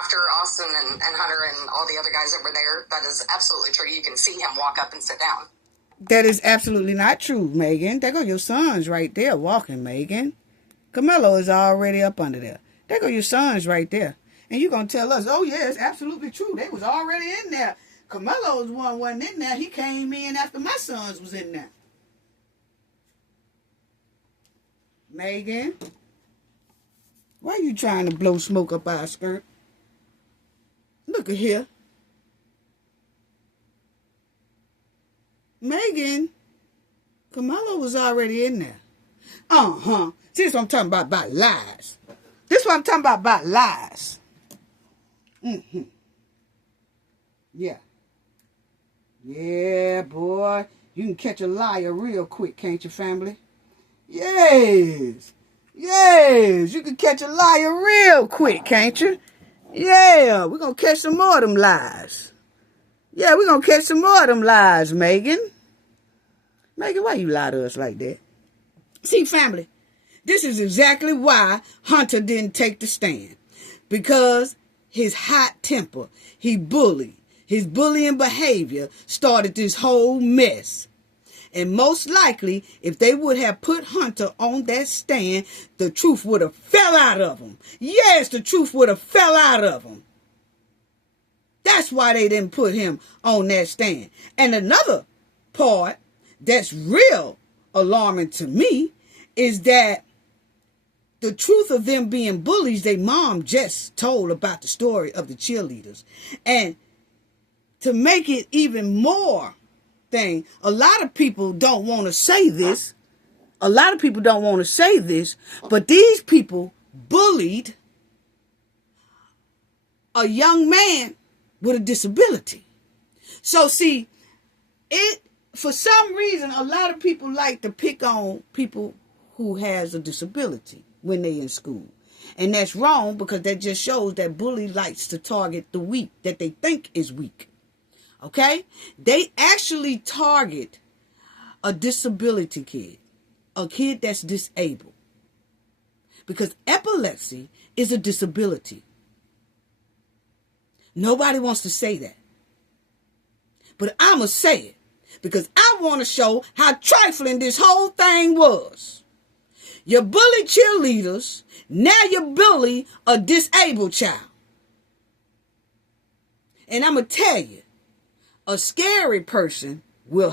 after Austin and Hunter and all the other guys that were there. That is absolutely true. You can see him walk up and sit down. That is absolutely not true, Megan. There go your sons right there walking, Megan. Karmelo is already up under there. There go your sons right there. And you're going to tell us, oh, yeah, it's absolutely true. They was already in there. Karmelo's one wasn't in there. He came in after my sons was in there. Megan, why you trying to blow smoke up our skirt? Look at here. Megan, Karmelo was already in there. See, this is what I'm talking about lies. Yeah. Yeah, boy. You can catch a liar real quick, can't you, family? Yes. You can catch a liar real quick, can't you? Yeah, we're going to catch some more of them lies. Megan. Megan, why you lie to us like that? See, family, this is exactly why Hunter didn't take the stand. Because his hot temper, his bullying behavior started this whole mess. And most likely, if they would have put Hunter on that stand, the truth would have fell out of him. Yes, the truth would have fell out of him. That's why they didn't put him on that stand. And another part that's real alarming to me is that the truth of them being bullies, their mom just told about the story of the cheerleaders. And to make it even more thing, a lot of people don't want to say this. But these people bullied a young man with a disability. So see, for some reason, a lot of people like to pick on people who has a disability when they in school. And that's wrong because that just shows that bully likes to target the weak, that they think is weak. Okay? They actually target a disability kid, a kid that's disabled. Because epilepsy is a disability. Nobody wants to say that. But I'm going to say it because I want to show how trifling this whole thing was. You bully cheerleaders, now you bully a disabled child. And I'm going to tell you, a scary person will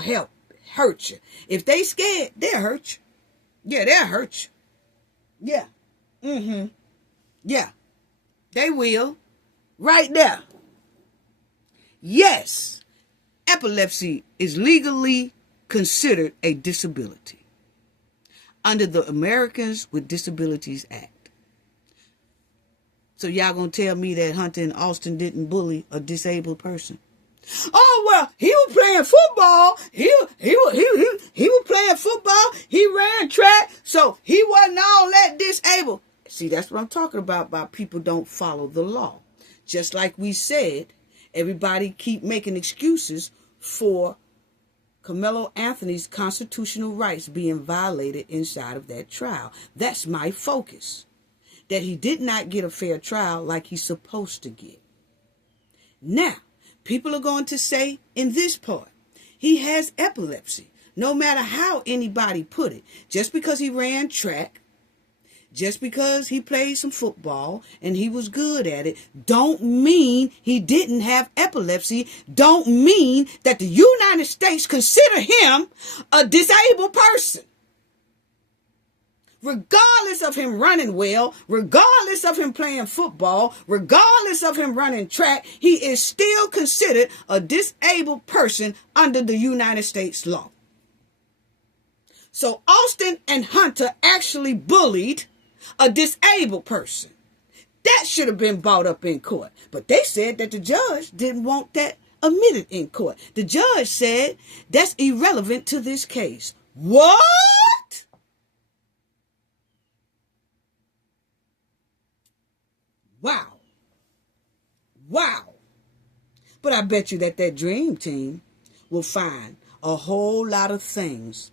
hurt you. If they scared, they'll hurt you. Yeah, they'll hurt you. Yeah. Yeah. They will. Right there. Yes, epilepsy is legally considered a disability under the Americans with Disabilities Act. So y'all gonna tell me that Hunter and Austin didn't bully a disabled person? Oh, well, he was playing football. He was playing football. He ran track, so he wasn't all that disabled. See, that's what I'm talking about people don't follow the law. Just like we said, everybody keep making excuses for Karmelo Anthony's constitutional rights being violated inside of that trial. That's my focus. That he did not get a fair trial like he's supposed to get. Now, people are going to say in this part, he has epilepsy. No matter how anybody put it. Just because he ran track, just because he played some football and he was good at it, don't mean he didn't have epilepsy. Don't mean that the United States consider him a disabled person. Regardless of him running well, regardless of him playing football, regardless of him running track, he is still considered a disabled person under the United States law. So Austin and Hunter actually bullied a disabled person. That should have been brought up in court. But they said that the judge didn't want that admitted in court. The judge said that's irrelevant to this case. What? Wow. But I bet you that dream team will find a whole lot of things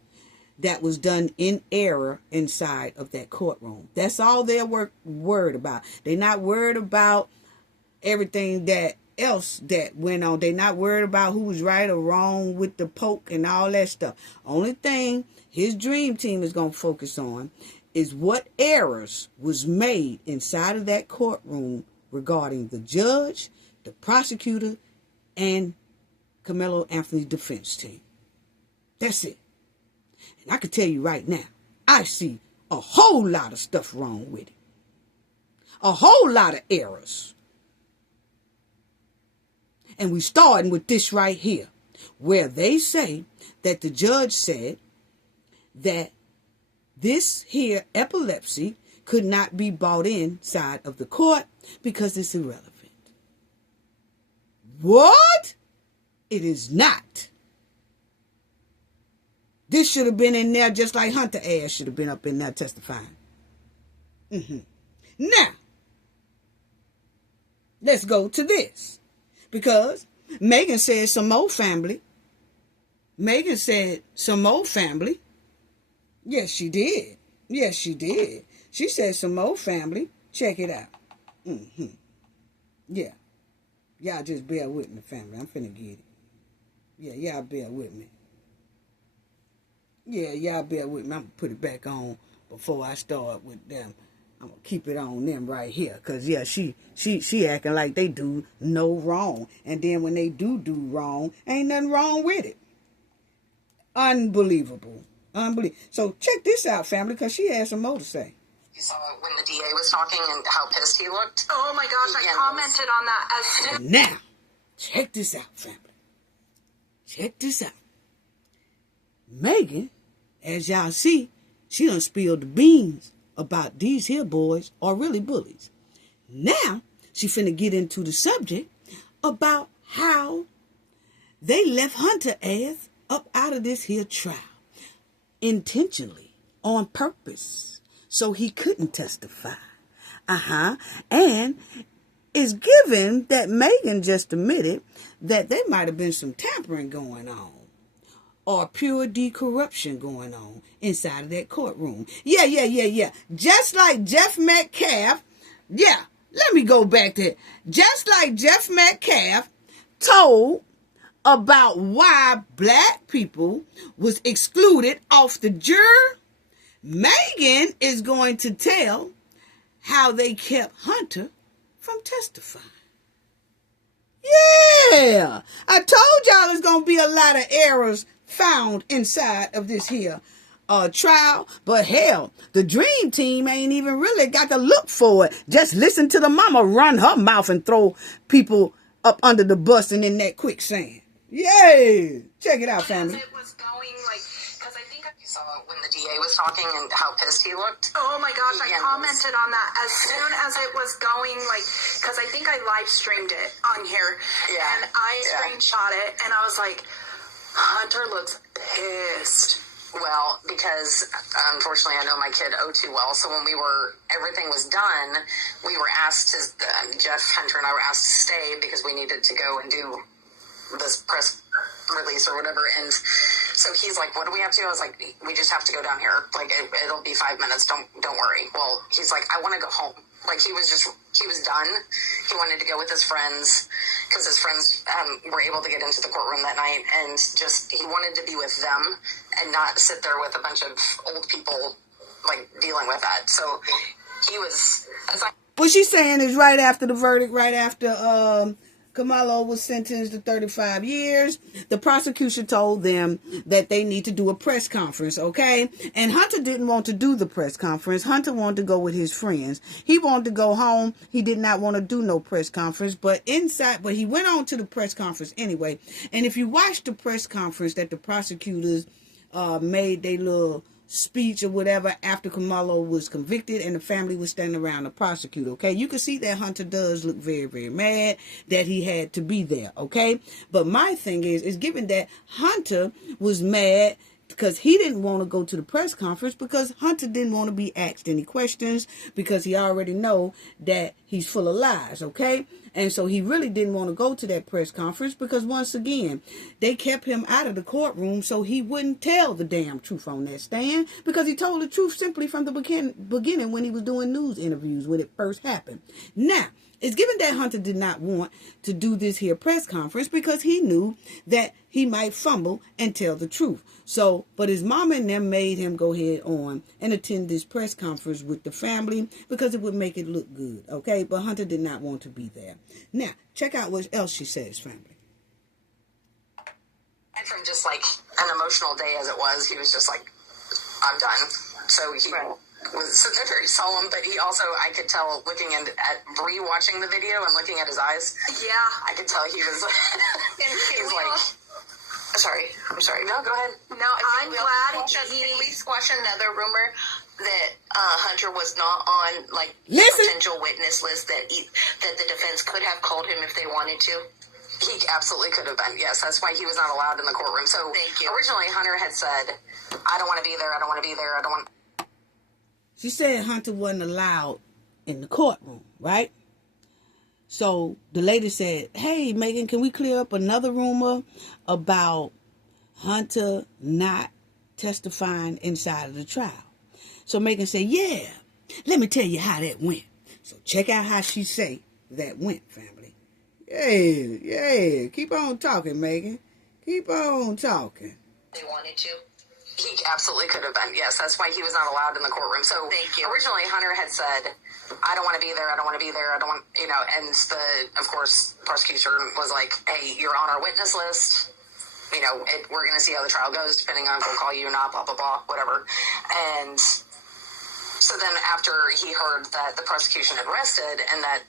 that was done in error inside of that courtroom. That's all they're worried about. They're not worried about everything that else that went on. They're not worried about who was right or wrong with the poke and all that stuff. Only thing his dream team is going to focus on is what errors was made inside of that courtroom regarding the judge, the prosecutor, and Karmelo Anthony's defense team. That's it. And I can tell you right now, I see a whole lot of stuff wrong with it. A whole lot of errors. And we starting with this right here, where they say that the judge said that this here epilepsy could not be brought inside of the court because it's irrelevant. What? It is not. This should have been in there just like Hunter ass should have been up in there testifying. Now, let's go to this. Because Megan said some more family. Megan said some more family. Yes, she did. Yes, she did. She said some more family. Check it out. Yeah. Y'all just bear with me, family. I'm finna get it. Yeah, y'all bear with me. Yeah, y'all bear with me. I'm going to put it back on before I start with them. I'm going to keep it on them right here. Because, yeah, she acting like they do no wrong. And then when they do wrong, ain't nothing wrong with it. Unbelievable. So check this out, family, because she had some more to say. You saw when the DA was talking and how pissed he looked? Oh my gosh, I commented on that as soon. Now, check this out, family. Check this out. Megan, as y'all see, she done spilled the beans about these here boys are really bullies. Now, she finna get into the subject about how they left Hunter ass up out of this here trial. Intentionally, on purpose, so he couldn't testify. And it's given that Megan just admitted that there might have been some tampering going on or pure decorruption going on inside of that courtroom. Yeah. Just like Jeff Metcalf, let me go back to it. Just like Jeff Metcalf told about why black people was excluded off the juror, Megan is going to tell how they kept Hunter from testifying. Yeah, I told y'all there's going to be a lot of errors found inside of this here trial, but hell, the dream team ain't even really got to look for it. Just listen to the mama run her mouth and throw people up under the bus and in that quicksand. Yay! Check it out, family. It was going because I think you saw when the DA was talking and how pissed he looked. Oh my gosh, I commented on that as soon as it was going, because I think I live streamed it on here. Yeah. And I screenshot it, and I was like, Hunter looks pissed. Well, because unfortunately I know my kid too well, so when everything was done, we were asked to, Jeff, Hunter, and I were asked to stay because we needed to go and do this press release or whatever, and so he's like, what do we have to do? I was like, we just have to go down here, it'll be 5 minutes, don't worry. Well, he's like, I want to go home. He was done. He wanted to go with his friends because his friends were able to get into the courtroom that night, and he wanted to be with them and not sit there with a bunch of old people dealing with that. So he was, what she's saying is right after the verdict, right after Karmelo was sentenced to 35 years, the prosecution told them that they need to do a press conference, okay? And Hunter didn't want to do the press conference. Hunter wanted to go with his friends. He wanted to go home. He did not want to do no press conference, but he went on to the press conference anyway. And if you watch the press conference that the prosecutors made their little speech or whatever after Karmelo was convicted and the family was standing around the prosecutor, okay? You can see that Hunter does look very, very mad that he had to be there, okay? But my thing is given that Hunter was mad because he didn't want to go to the press conference because Hunter didn't want to be asked any questions because he already know that he's full of lies, okay? And so he really didn't want to go to that press conference because once again, they kept him out of the courtroom so he wouldn't tell the damn truth on that stand because he told the truth simply from the beginning when he was doing news interviews when it first happened. Now, it's given that Hunter did not want to do this here press conference because he knew that he might fumble and tell the truth. So, but his mama and them made him go ahead on and attend this press conference with the family because it would make it look good, okay? But Hunter did not want to be there. Now, check out what else she says, family. And from just an emotional day as it was, he was just like, I'm done. So he was sitting there very solemn, but he also, I could tell looking at re-watching the video and looking at his eyes. Yeah. I could tell he was he's I'm sorry. No, go ahead. No, I'm glad Can we squash another rumor that Hunter was not on the Listen. potential witness list that the defense could have called him if they wanted to? He absolutely could have been. Yes, that's why he was not allowed in the courtroom. So Thank you. Originally Hunter had said, I don't want to be there. I don't want to be there. I don't want. She said Hunter wasn't allowed in the courtroom, right? So the lady said, hey, Megan, can we clear up another rumor about Hunter not testifying inside of the trial? So Megan said, yeah, let me tell you how that went. So check out how she say that went, family. Yeah. Keep on talking, Megan. Keep on talking. They wanted to. He absolutely could have been. Yes, that's why he was not allowed in the courtroom. So Thank you. Originally Hunter had said, I don't want to be there. I don't want to be there. I don't want, and of course, prosecution was like, hey, you're on our witness list. We're going to see how the trial goes, depending on if we'll call you or not, blah, blah, blah, whatever. And so then after he heard that the prosecution had rested and that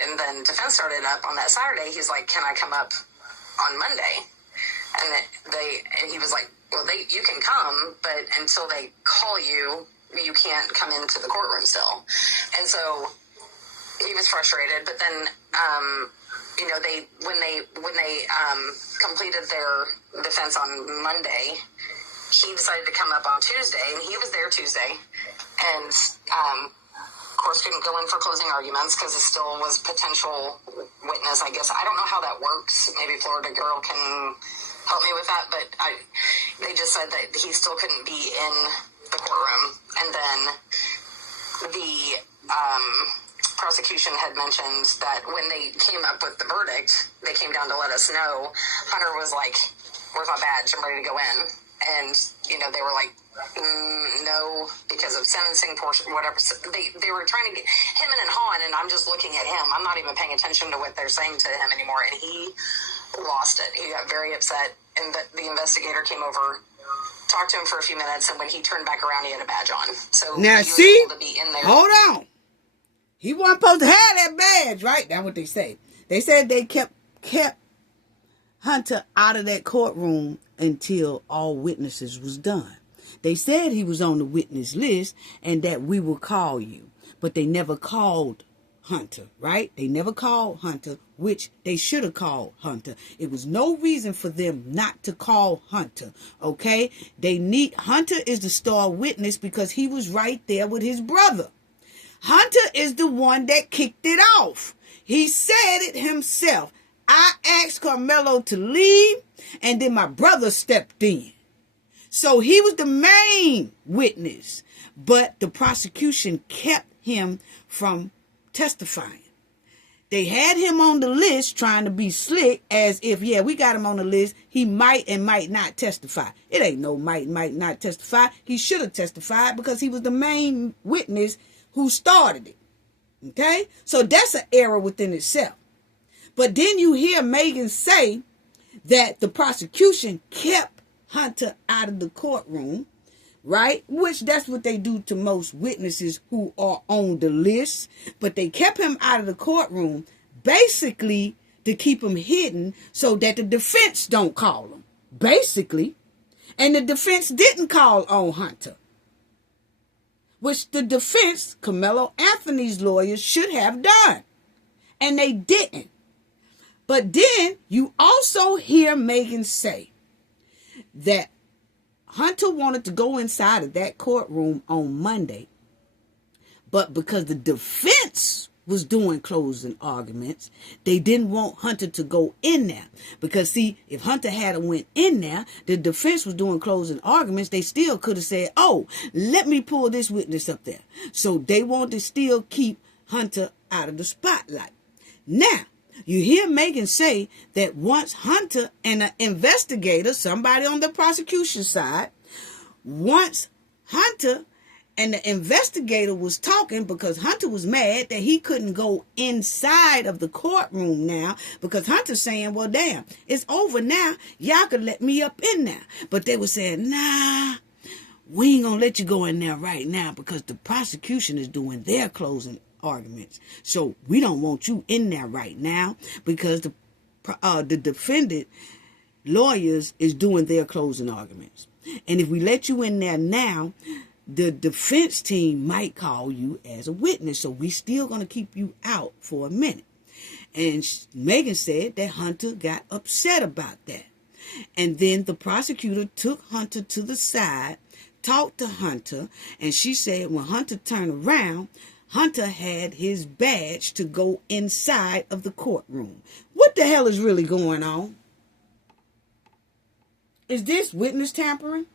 and then defense started up on that Saturday, he's like, can I come up on Monday? And he was like, well, you can come, but until they call you, you can't come into the courtroom still. And so he was frustrated, but then, when they completed their defense on Monday, he decided to come up on Tuesday, and he was there Tuesday. And course, couldn't go in for closing arguments because it still was potential witness, I guess. I don't know how that works. Maybe Florida Girl can help me with that, but they just said that he still couldn't be in the courtroom. And then the prosecution had mentioned that when they came up with the verdict, they came down to let us know. Hunter was like, "Where's my badge? I'm ready to go in." And, they were like, no, because of sentencing portion, whatever. So they were trying to get him in and Han, and I'm just looking at him. I'm not even paying attention to what they're saying to him anymore. And he lost it. He got very upset. And the investigator came over, talked to him for a few minutes, and when he turned back around, he had a badge on. So now, he was see, able to be in there. Hold on. He wasn't supposed to have that badge, right? That's what they say. They said they kept Hunter out of that courtroom until all witnesses was done. They said he was on the witness list and that we will call you. But they never called Hunter, right? They never called Hunter, which they should have called Hunter. It was no reason for them not to call Hunter, okay? Hunter is the star witness because he was right there with his brother. Hunter is the one that kicked it off. He said it himself. I asked Karmelo to leave, and then my brother stepped in. So he was the main witness, but the prosecution kept him from testifying. They had him on the list trying to be slick as if, yeah, we got him on the list. He might and might not testify. It ain't no might not testify. He should have testified because he was the main witness who started it. Okay? So that's an error within itself. But then you hear Megan say that the prosecution kept Hunter out of the courtroom, right? Which that's what they do to most witnesses who are on the list. But they kept him out of the courtroom basically to keep him hidden so that the defense don't call him. Basically. And the defense didn't call on Hunter. Which the defense, Karmelo Anthony's lawyers, should have done. And they didn't. But then you also hear Megan say that Hunter wanted to go inside of that courtroom on Monday, but because the defense was doing closing arguments, they didn't want Hunter to go in there. Because see, if Hunter had went in there, the defense was doing closing arguments, they still could have said, oh, let me pull this witness up there. So they wanted to still keep Hunter out of the spotlight. Now, you hear Megan say that once Hunter and an investigator, somebody on the prosecution side, once Hunter and the investigator was talking because Hunter was mad that he couldn't go inside of the courtroom now because Hunter's saying, well, damn, it's over now. Y'all could let me up in there. But they were saying, nah, we ain't going to let you go in there right now because the prosecution is doing their closing arguments. So we don't want you in there right now because the defendant lawyers is doing their closing arguments. And if we let you in there now, the defense team might call you as a witness. So we still going to keep you out for a minute. And Megan said that Hunter got upset about that. And then the prosecutor took Hunter to the side, talked to Hunter, and she said when Hunter turned around, Hunter had his badge to go inside of the courtroom. What the hell is really going on? Is this witness tampering?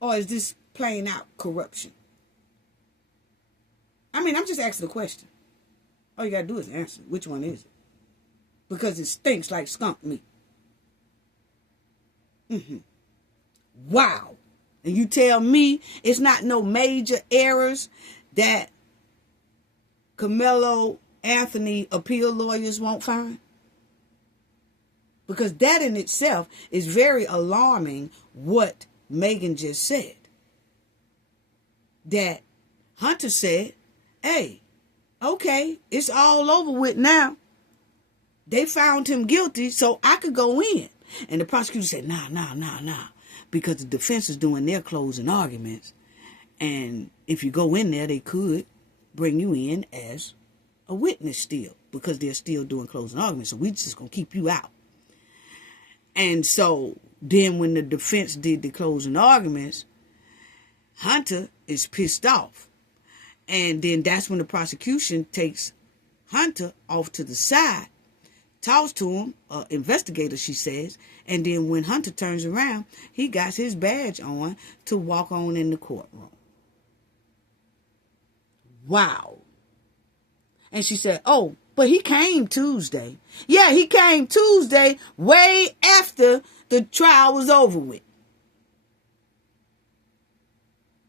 Or is this plain out corruption? I mean, I'm just asking a question. All you got to do is answer. Which one is it? Because it stinks like skunk meat. Wow. And you tell me it's not no major errors that Karmelo Anthony appeal lawyers won't find? Because that in itself is very alarming what Megan just said. That Hunter said, hey, okay, it's all over with now. They found him guilty, so I could go in. And the prosecutor said, nah. Because the defense is doing their closing arguments. And if you go in there, they could bring you in as a witness still. Because they're still doing closing arguments. So we just going to keep you out. And so then when the defense did the closing arguments, Hunter is pissed off. And then that's when the prosecution takes Hunter off to the side, talks to him, investigator, she says, and then when Hunter turns around, he got his badge on to walk on in the courtroom. Wow. And she said, oh, but he came Tuesday. Yeah, he came Tuesday, way after the trial was over with.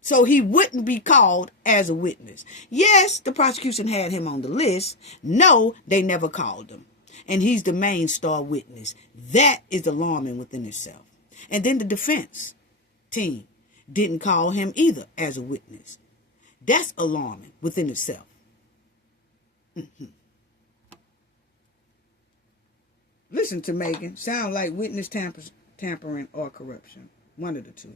So he wouldn't be called as a witness. Yes, the prosecution had him on the list. No, they never called him. And he's the main star witness. That is alarming within itself. And then the defense team didn't call him either as a witness. That's alarming within itself. Listen to Megan. Sound like witness tampering or corruption. One of the two.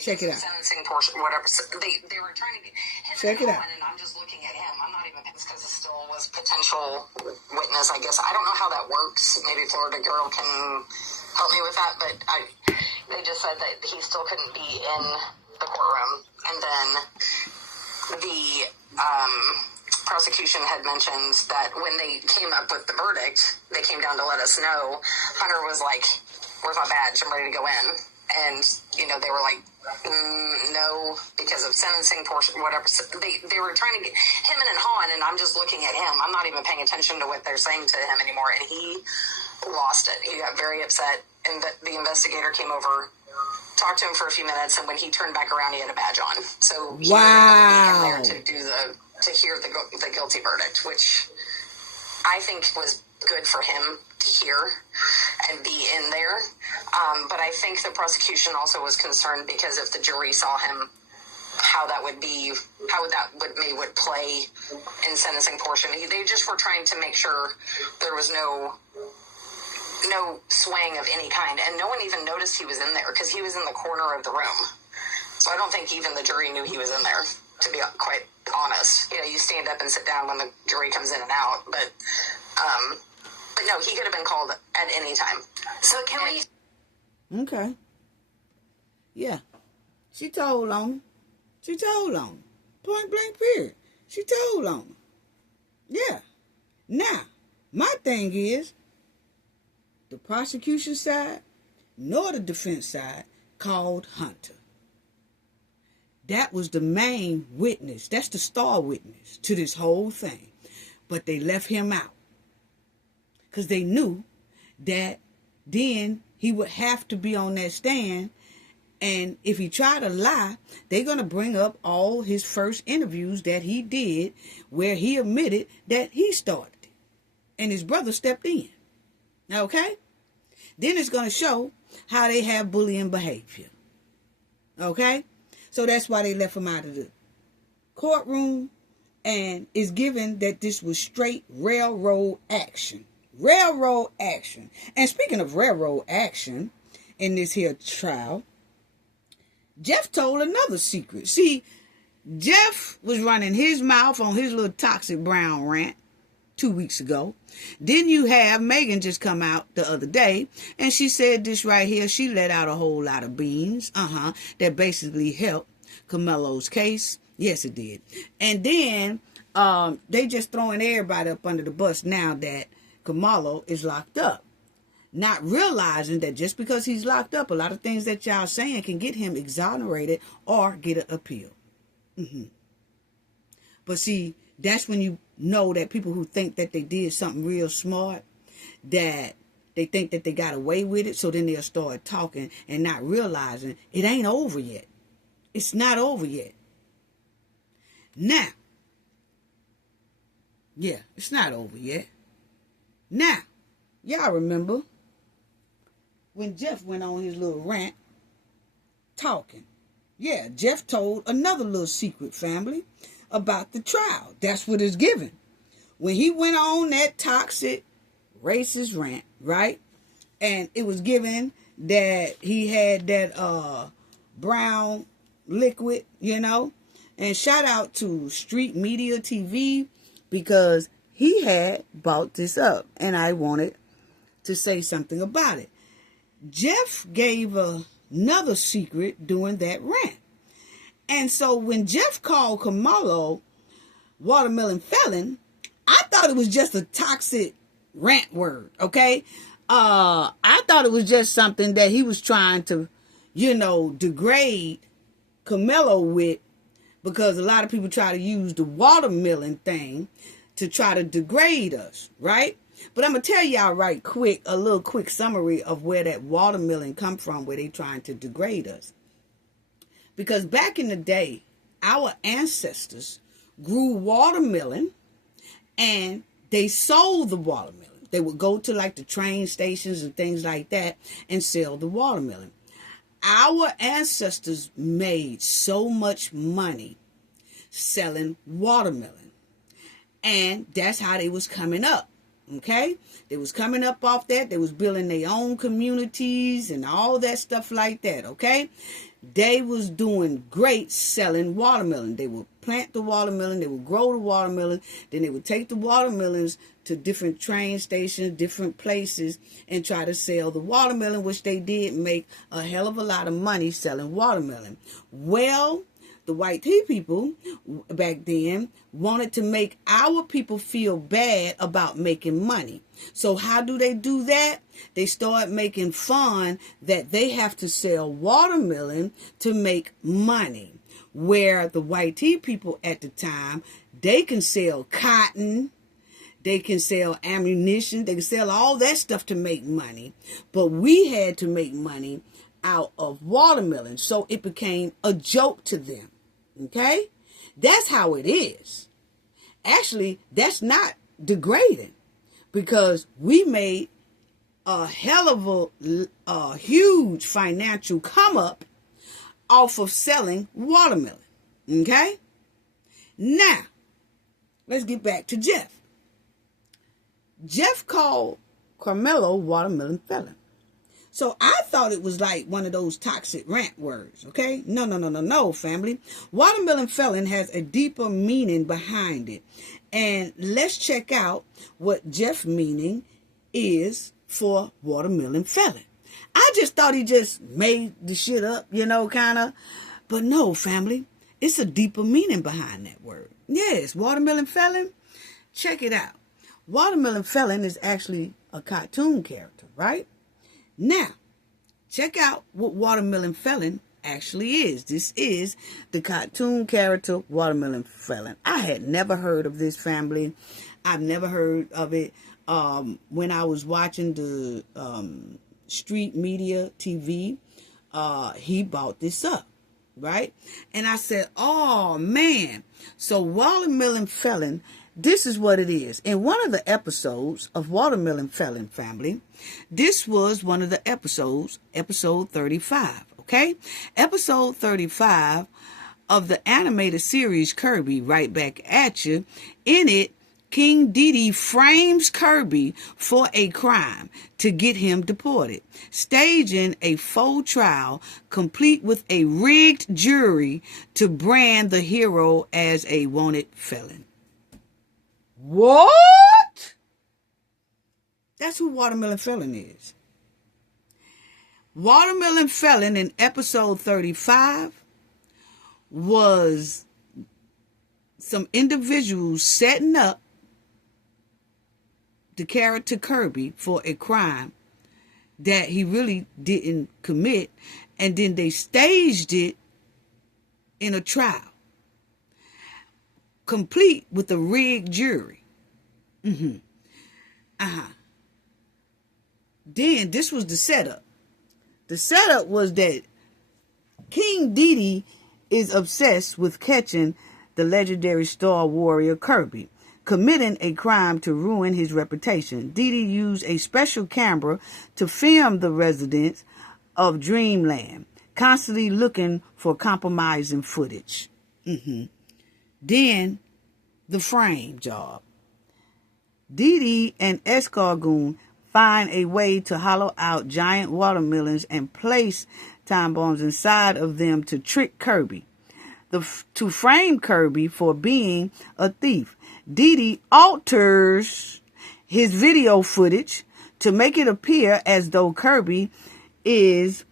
Check it out. Sentencing portion, whatever. So they were trying to get him. Check it out. And I'm just looking at him. I'm not even because it still was potential witness. I guess I don't know how that works. Maybe Florida girl can help me with that. But they just said that he still couldn't be in the courtroom. And then the prosecution had mentioned that when they came up with the verdict, they came down to let us know. Hunter was like, "Where's my badge? I'm ready to go in." And, they were like, no, because of sentencing portion, whatever. So they were trying to get him and Han, and I'm just looking at him. I'm not even paying attention to what they're saying to him anymore. And he lost it. He got very upset. And the investigator came over, talked to him for a few minutes. And when he turned back around, he had a badge on. So he wow. was in there to hear the guilty verdict, which I think was good for him to hear and be in there. But I think the prosecution also was concerned because if the jury saw him, how that would play in sentencing portion. They just were trying to make sure there was no swaying of any kind. And no one even noticed he was in there because he was in the corner of the room. So I don't think even the jury knew he was in there, to be quite honest. You stand up and sit down when the jury comes in and out. But no, he could have been called at any time. So can we... Okay. Yeah. She told on him. Point blank period. She told on him. Yeah. Now, my thing is, the prosecution side nor the defense side called Hunter. That was the main witness. That's the star witness to this whole thing. But they left him out. Because they knew that then he would have to be on that stand. And if he tried to lie, they're going to bring up all his first interviews that he did where he admitted that he started it. And his brother stepped in. Okay? Then it's going to show how they have bullying behavior. Okay? So that's why they left him out of the courtroom. And it's given that this was straight railroad action. Railroad action. And speaking of railroad action in this here trial, Jeff told another secret. See, Jeff was running his mouth on his little toxic brown rant 2 weeks ago. Then you have Megan just come out the other day, and she said this right here. She let out a whole lot of beans, that basically helped Karmelo's case. Yes, it did. And then they just throwing everybody up under the bus now that Karmelo is locked up. Not realizing that just because he's locked up, a lot of things that y'all saying can get him exonerated or get an appeal. But see, that's when you know that people who think that they did something real smart, that they think that they got away with it, so then they'll start talking and not realizing it ain't over yet. It's not over yet. Now, yeah, it's not over yet. Now, y'all remember when Jeff went on his little rant talking. Yeah, Jeff told another little secret, family, about the trial. That's what it's given. When he went on that toxic, racist rant, right? And it was given that he had that brown liquid, And shout out to Street Media TV because he had brought this up and I wanted to say something about it. Jeff gave another secret during that rant. And so when Jeff called Karmelo watermelon felon, I thought it was just a toxic rant word, okay? I thought it was just something that he was trying to, degrade Karmelo with, because a lot of people try to use the watermelon thing to try to degrade us, right? But I'm going to tell y'all right quick, a little quick summary of where that watermelon come from, where they trying to degrade us. Because back in the day, our ancestors grew watermelon and they sold the watermelon. They would go to like the train stations and things like that and sell the watermelon. Our ancestors made so much money selling watermelon. And that's how they was coming up. Okay? They was coming up off that. They was building their own communities and all that stuff like that. Okay? They was doing great selling watermelon. They would plant the watermelon. They would grow the watermelon. Then they would take the watermelons to different train stations, different places, and try to sell the watermelon, which they did make a hell of a lot of money selling watermelon. Well, the white tea people back then wanted to make our people feel bad about making money. So how do they do that? They start making fun that they have to sell watermelon to make money. Where the white tea people at the time, they can sell cotton, they can sell ammunition, they can sell all that stuff to make money. But we had to make money out of watermelon. So it became a joke to them. Okay? That's how it is. Actually, that's not degrading, because we made a hell of a huge financial come up off of selling watermelon. Okay? Now, let's get back to Jeff. Jeff called Karmelo watermelon felon. So I thought it was like one of those toxic rant words, okay? No, family. Watermelon felon has a deeper meaning behind it. And let's check out what Jeff's meaning is for watermelon felon. I just thought he just made the shit up, kind of. But no, family. It's a deeper meaning behind that word. Yes, watermelon felon. Check it out. Watermelon felon is actually a cartoon character, right? Now, check out what watermelon felon actually is. This is the cartoon character watermelon felon. I had never heard of this, family. I've never heard of it. When I was watching the street media TV, he brought this up, right? And I said, oh, man. So watermelon felon, this is what it is. In one of the episodes of Watermelon Felon, family, this was one of the episodes, episode 35, okay? Episode 35 of the animated series Kirby, Right Back at You. In it, King Dedede frames Kirby for a crime to get him deported, staging a faux trial complete with a rigged jury to brand the hero as a wanted felon. What? That's who Watermelon Felon is. Watermelon Felon in episode 35 was some individuals setting up the character Kirby for a crime that he really didn't commit, and then they staged it in a trial, complete with a rigged jury. Then this was the setup. The setup was that King Dedede is obsessed with catching the legendary Star Warrior Kirby, committing a crime to ruin his reputation. Dedede used a special camera to film the residents of Dreamland, constantly looking for compromising footage. Then, the frame job. Dedede and Escargoon find a way to hollow out giant watermelons and place time bombs inside of them to trick Kirby. To frame Kirby for being a thief, Dedede alters his video footage to make it appear as though Kirby is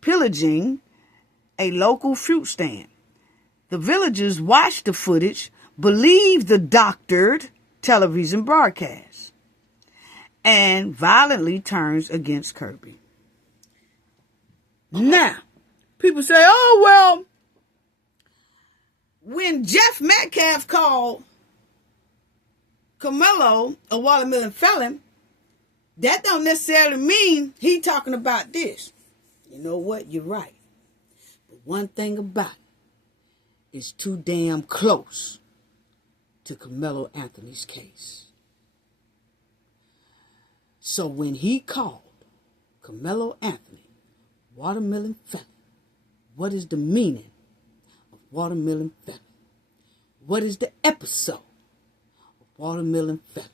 pillaging a local fruit stand. The villagers watched the footage, believed the doctored television broadcast, and violently turns against Kirby. Now, people say, oh, well, when Jeff Metcalf called Karmelo a watermelon felon, that don't necessarily mean he talking about this. You know what? You're right. But one thing about it is too damn close to Karmelo Anthony's case. So when he called Karmelo Anthony watermelon felon, what is the meaning of watermelon felon? What is the episode of watermelon felon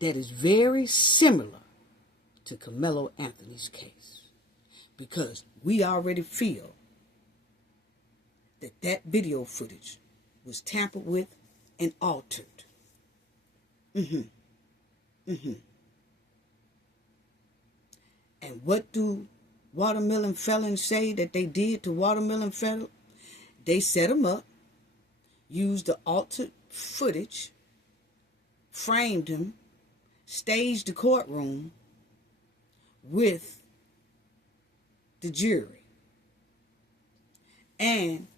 that is very similar to Karmelo Anthony's case? Because we already feel that video footage was tampered with and altered. And what do watermelon felons say that they did to watermelon felon? They set him up, used the altered footage, framed him, staged the courtroom with the jury. And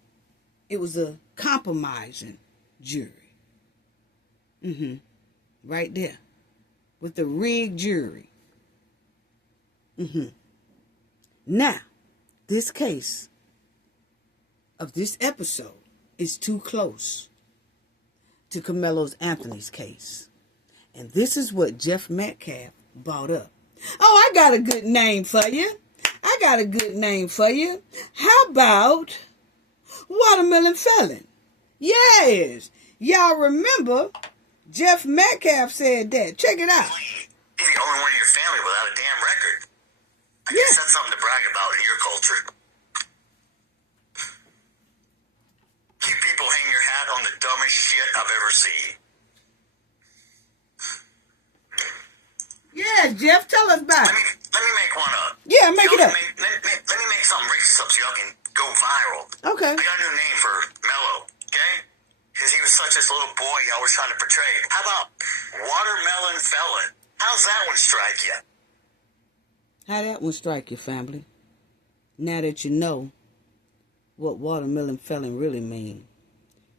it was a compromising jury. Right there. With the rigged jury. Now, this case of this episode is too close to Karmelo Anthony's case. And this is what Jeff Metcalf brought up. Oh, I got a good name for you. How about watermelon felon? Yes. Y'all remember Jeff Metcalf said that. Check it out. You're the only one in your family without a damn record. I guess that's something to brag about in your culture. You people hang your hat on the dumbest shit I've ever seen. Yeah, Jeff, tell us about it. Let me make one up. Yeah, make it up. Let me make something racist up so y'all can go viral. Okay. I got a new name for Mello, okay? Because he was such this little boy y'all was trying to portray. How about watermelon felon? How's that one strike you? How that one strike you, family? Now that you know what watermelon felon really mean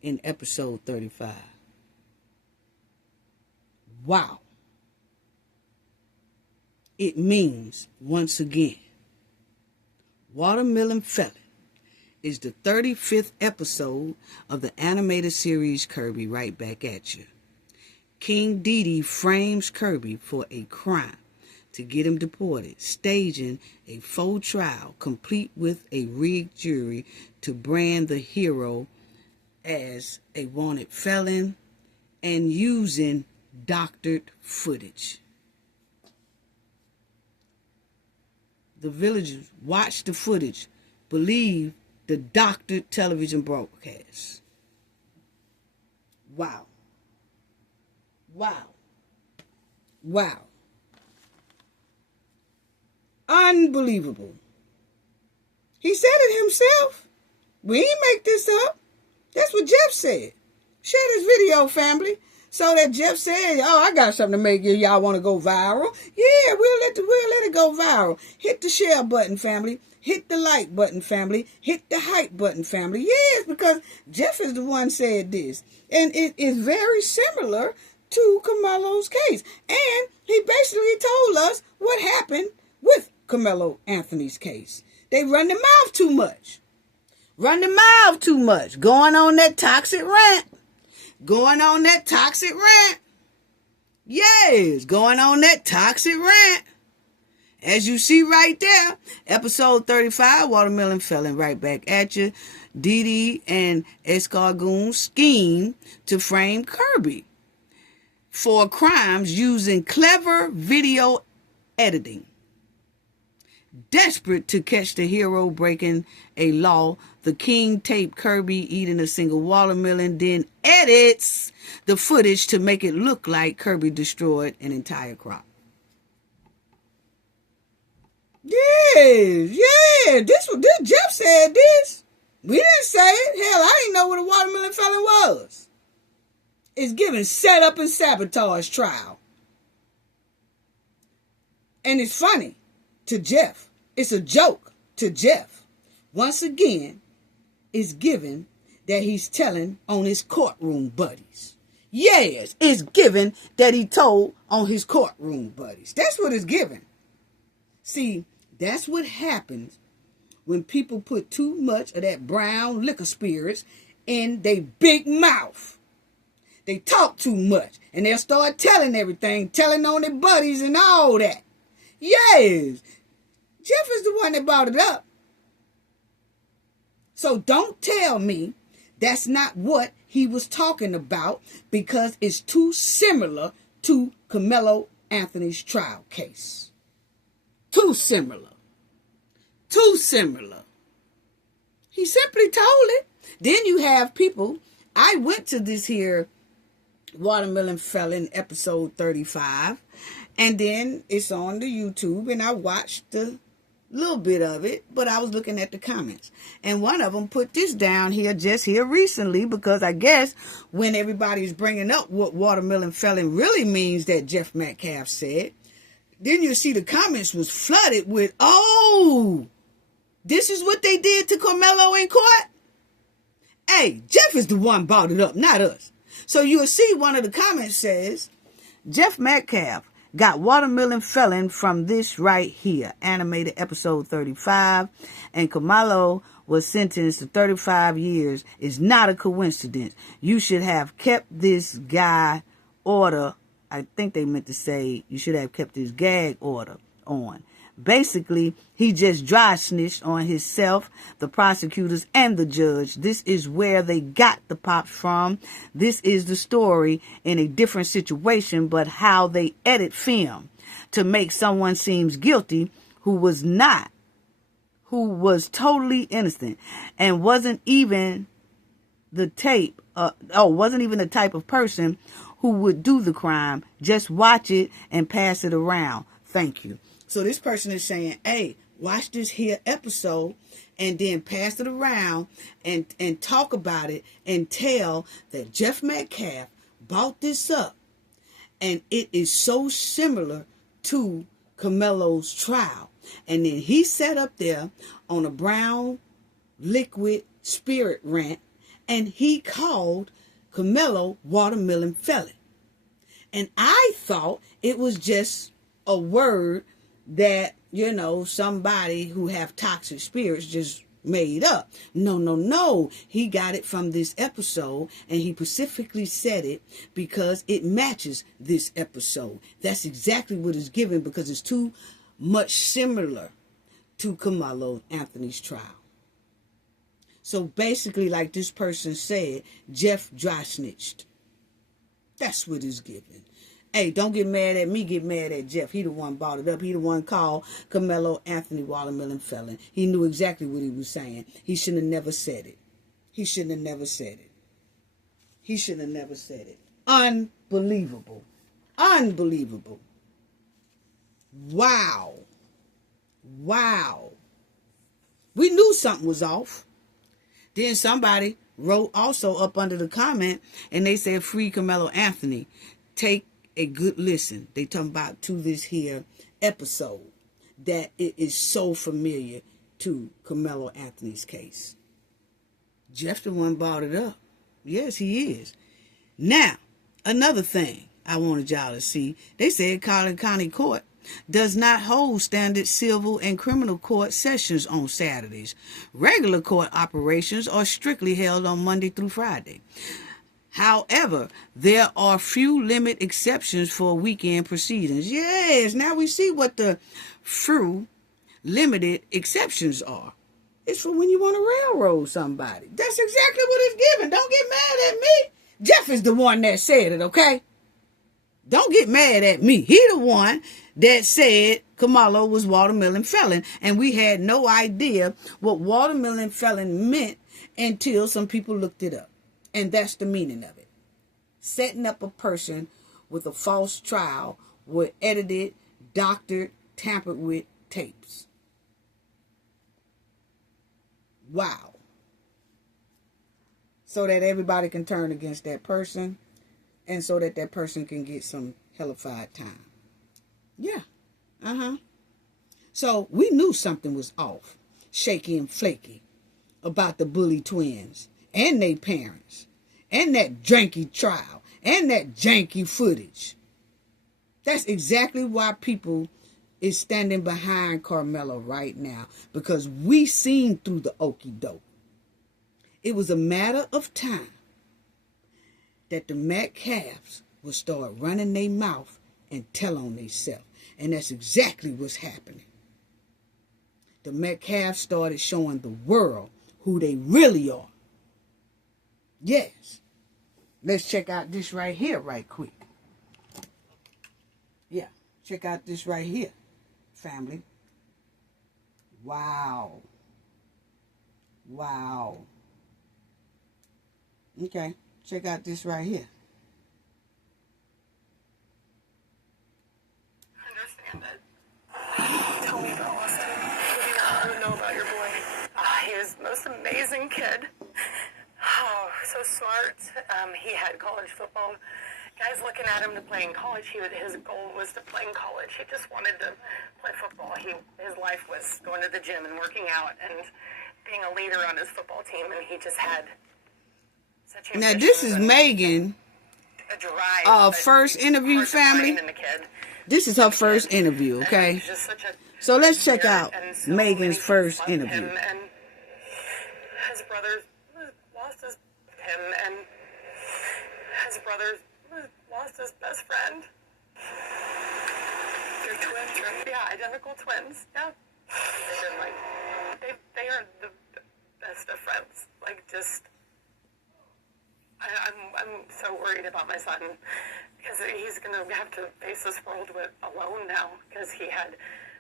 in episode 35. Wow. It means, once again, Watermelon Felon is the 35th episode of the animated series Kirby Right Back at You. King Dede frames Kirby for a crime to get him deported, staging a faux trial complete with a rigged jury to brand the hero as a wanted felon and using doctored footage. The villagers watched the footage, believed the doctored television broadcast. Wow. Unbelievable. He said it himself. We ain't make this up. That's what Jeff said. Share this video, family. So that Jeff said, oh, I got something to make y'all want to go viral. Yeah, we'll let it go viral. Hit the share button, family. Hit the like button, family. Hit the hype button, family. Yes, because Jeff is the one said this. And it is very similar to Karmelo's case. And he basically told us what happened with Karmelo Anthony's case. They run their mouth too much. Going on that toxic rant. Yes, going on that toxic rant. As you see right there, episode 35, Watermelon Felon Right Back at You. Dede and Escargoon scheme to frame Kirby for crimes using clever video editing. Desperate to catch the hero breaking a law, the king taped Kirby eating a single watermelon, then edits the footage to make it look like Kirby destroyed an entire crop. Yeah. This Jeff said this. We didn't say it. Hell, I didn't know what a watermelon felon was. It's given set up and sabotage trial. And it's funny to Jeff. It's a joke to Jeff. Once again, it's given that he's telling on his courtroom buddies. Yes, it's given that he told on his courtroom buddies. That's what it's given. See, that's what happens when people put too much of that brown liquor spirits in their big mouth. They talk too much, and they'll start telling everything, telling on their buddies and all that. Yes, Jeff is the one that brought it up. So don't tell me that's not what he was talking about, because it's too similar to Karmelo Anthony's trial case. Too similar. Too similar. He simply told it. Then you have people. I went to this here Watermelon Felon episode 35, and then it's on the YouTube, and I watched the little bit of it, but I was looking at the comments, and one of them put this down here just here recently, because I guess when everybody's bringing up what watermelon felon really means that Jeff Metcalf said, then you see the comments was flooded with, oh, this is what they did to Karmelo in court. Hey, Jeff is the one brought it up, not us. So you'll see one of the comments says, Jeff Metcalf got watermelon felon from this right here, animated episode 35, and Karmelo was sentenced to 35 years. Is not a coincidence. You should have kept this guy order. I think they meant to say you should have kept his gag order on. Basically, he just dry snitched on himself, the prosecutors, and the judge. This is where they got the pops from. This is the story in a different situation, but how they edit film to make someone seems guilty who was not, who was totally innocent, and wasn't even the type of person who would do the crime. Just watch it and pass it around. Thank you. So this person is saying, hey, watch this here episode and then pass it around and talk about it and tell that Jeff Metcalf brought this up. And it is so similar to Karmelo's trial. And then he sat up there on a brown liquid spirit rant, and he called Karmelo watermelon felon. And I thought it was just a word that, you know, somebody who have toxic spirits just made up. No. He got it from this episode, and he specifically said it because it matches this episode. That's exactly what is given, because it's too much similar to Karmelo Anthony's trial. So basically, like this person said, Jeff dry snitched. That's what is given. Hey, don't get mad at me, get mad at Jeff. He the one brought it up. He the one called Karmelo Anthony watermelon felon. He knew exactly what he was saying. He shouldn't have never said it. He shouldn't have never said it. He shouldn't have never said it. Unbelievable. Unbelievable. Wow. Wow. We knew something was off. Then somebody wrote also up under the comment, and they said, free Karmelo Anthony. Take a good listen. They talking about to this here episode that it is so familiar to Karmelo Anthony's case. Jeff the one brought it up. Yes, he is. Now, another thing I wanted y'all to see. They said Collin County Court does not hold standard civil and criminal court sessions on Saturdays. Regular court operations are strictly held on Monday through Friday. However, there are few limit exceptions for weekend proceedings. Yes, now we see what the few limited exceptions are. It's for when you want to railroad somebody. That's exactly what it's given. Don't get mad at me. Jeff is the one that said it, okay? Don't get mad at me. He the one that said Karmelo was watermelon felon, and we had no idea what watermelon felon meant until some people looked it up. And that's the meaning of it. Setting up a person with a false trial with edited, doctored, tampered with tapes. Wow. so that everybody can turn against that person and so that that person can get some hellified time. Yeah. So we knew something was off, shaky and flaky, about the bully twins and their parents and that janky trial and that janky footage. That's exactly why people is standing behind Karmelo right now, because we seen through the okie doke. It was a matter of time that the Metcalfs would start running their mouth and tell on themselves. And that's exactly what's happening. The Metcalfs started showing the world who they really are. Yes. Let's check out this right here right quick. Yeah, check out this right here, family. Wow. Wow. Okay, check out this right here. Understand it. Tell me about Austin. What do you know about your boy? He was the most amazing kid. Oh, so smart. He had college football. Guys looking at him to play in college, his goal was to play in college. He just wanted to play football. His life was going to the gym and working out and being a leader on his football team, and he just had such ambition. Now, this is Megan. A drive. First interview, family. This is her first interview, okay? So let's check out Megan's first interview. And his brother lost him, and his brother lost his best friend. They're twins, right? Yeah, identical twins. Yeah. They've been like, they are the best of friends. Like, just, I'm so worried about my son, because he's going to have to face this world alone now, because he had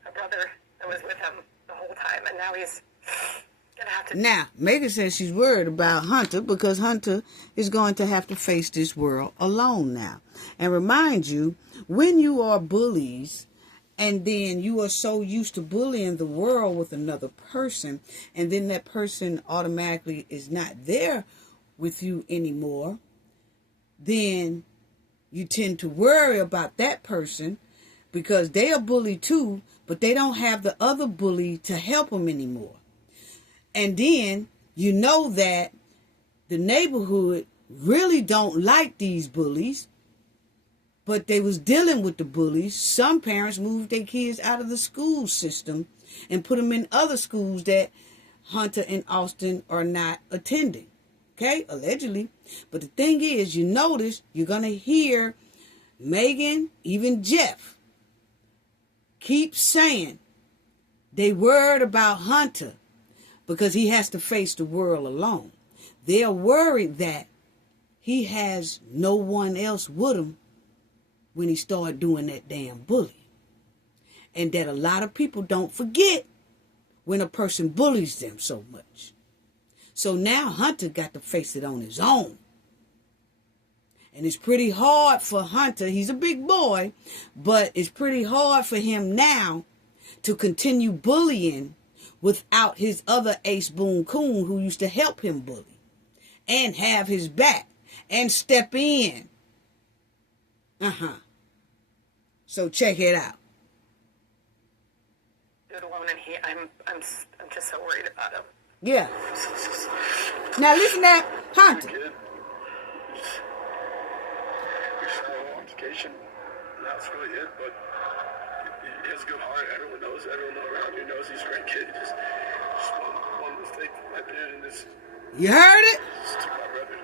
a brother that was with him the whole time, and now he's going to have to... Now, Megan says she's worried about Hunter, because Hunter is going to have to face this world alone now. And remind you, when you are bullies, and then you are so used to bullying the world with another person, and then that person automatically is not there with you anymore, then you tend to worry about that person because they are bullied too, but they don't have the other bully to help them anymore. And then you know that the neighborhood really don't like these bullies, but they was dealing with the bullies. Some parents moved their kids out of the school system and put them in other schools that Hunter and Austin are not attending. Okay, allegedly. But the thing is, you notice, you're going to hear Megan, even Jeff, keep saying they worried about Hunter because he has to face the world alone. They're worried that he has no one else with him when he started doing that damn bully. And that a lot of people don't forget when a person bullies them so much. So now Hunter got to face it on his own. And it's pretty hard for Hunter. He's a big boy, but it's pretty hard for him now to continue bullying without his other ace boon coon who used to help him bully and have his back and step in. So check it out. Alone, and I'm just so worried about him. Yeah. Now listen to Hunter. Kid. He's shallow altercation. That's really it, but he has a good heart. Everyone around here knows he's a great kid. Just one mistake from that dude, and this. You heard it? To my brother,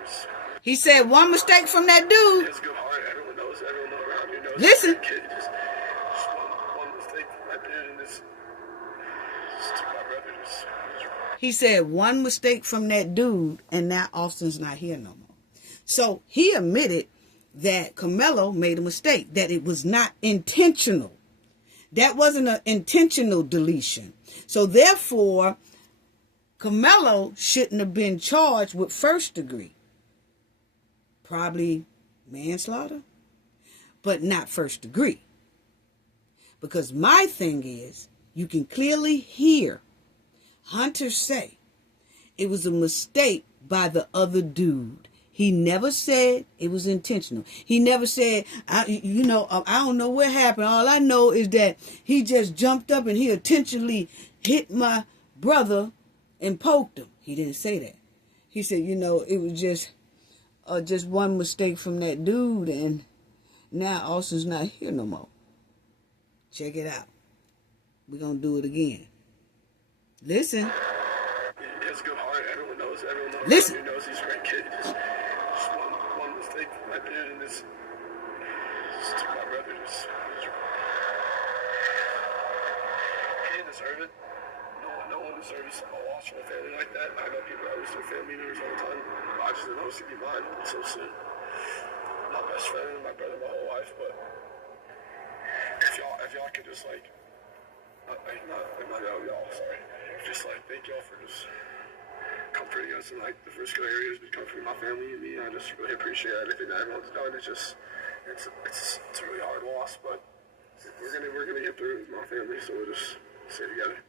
he said one mistake from that dude. He has a good heart. Everyone around here knows listen. He's a great kid. Just one mistake from that dude, and this. To my brother, he said one mistake from that dude, and now Austin's not here no more. So he admitted that Karmelo made a mistake, that it was not intentional. That wasn't an intentional deletion. So therefore, Karmelo shouldn't have been charged with first degree. Probably manslaughter, but not first degree. Because my thing is, you can clearly hear Hunter say it was a mistake by the other dude. He never said it was intentional. He never said, I don't know what happened. All I know is that he just jumped up and he intentionally hit my brother and poked him. He didn't say that. He said, it was just one mistake from that dude, and now Austin's not here no more. Check it out. We're going to do it again. Listen. He has a good heart. Everyone knows. Listen. He knows he's a great kid. Just one mistake from that dude, and this took my brother. He didn't deserve it. No one deserves a loss from a family like that. I know people that lose their family members all the time. I just didn't know it was going to be mine so soon. My best friend, my brother, my whole life. But if y'all could just y'all, sorry. Just thank y'all for just comforting us in the first couple areas, but comforting my family and me. I just really appreciate everything that everyone's done. It's a really hard loss, but we're gonna get through it with my family, so we'll just stay together.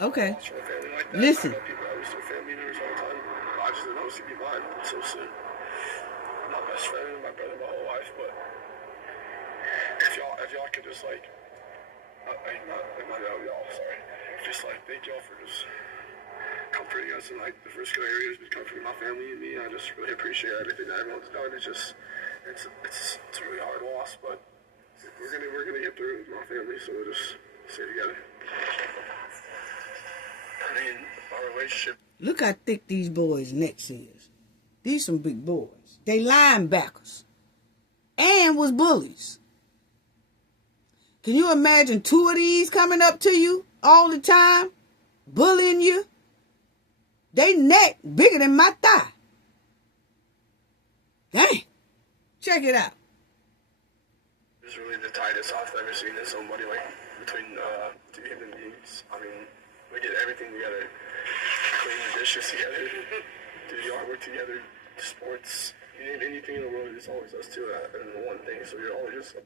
Okay. Like Listen. I know people that lose their family members all the time. I just didn't know it was gonna be mine so soon. My best friend, my brother, my whole life, but if y'all could just y'all, sorry. Just thank y'all for just comforting us in the first couple areas, but comforting my family and me. I just really appreciate everything that everyone's done. It's a really hard loss, but we're gonna get through it with my family, so we'll just stay together. I mean, our relationship. Look how thick these boys' necks is. These some big boys. They linebackers. And was bullies. Can you imagine two of these coming up to you all the time? Bullying you? They neck bigger than my thigh. Dang. Check it out. It's really the tightest I've ever seen in somebody between him and me. I mean, we get everything together. Clean the dishes together. Do the artwork together. Sports. You name anything in the world, it's always us two and one thing. So you're always just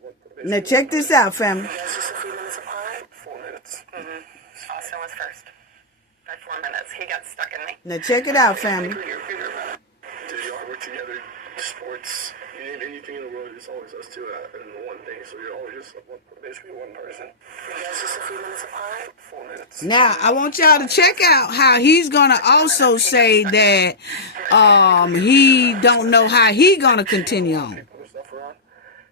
now check this out, family. You guys just a few minutes apart? 4 minutes. Mm-hmm. Austin was first. By 4 minutes. He got stuck in me. Now check it out, family. Do the artwork together. Sports. You name anything in the world, it's always us two and one thing. So you're always just basically one person. You guys just a few minutes apart? 4 minutes. Now, I want y'all to check out how he's going to also say that he don't know how he going to continue on. People and stuff around.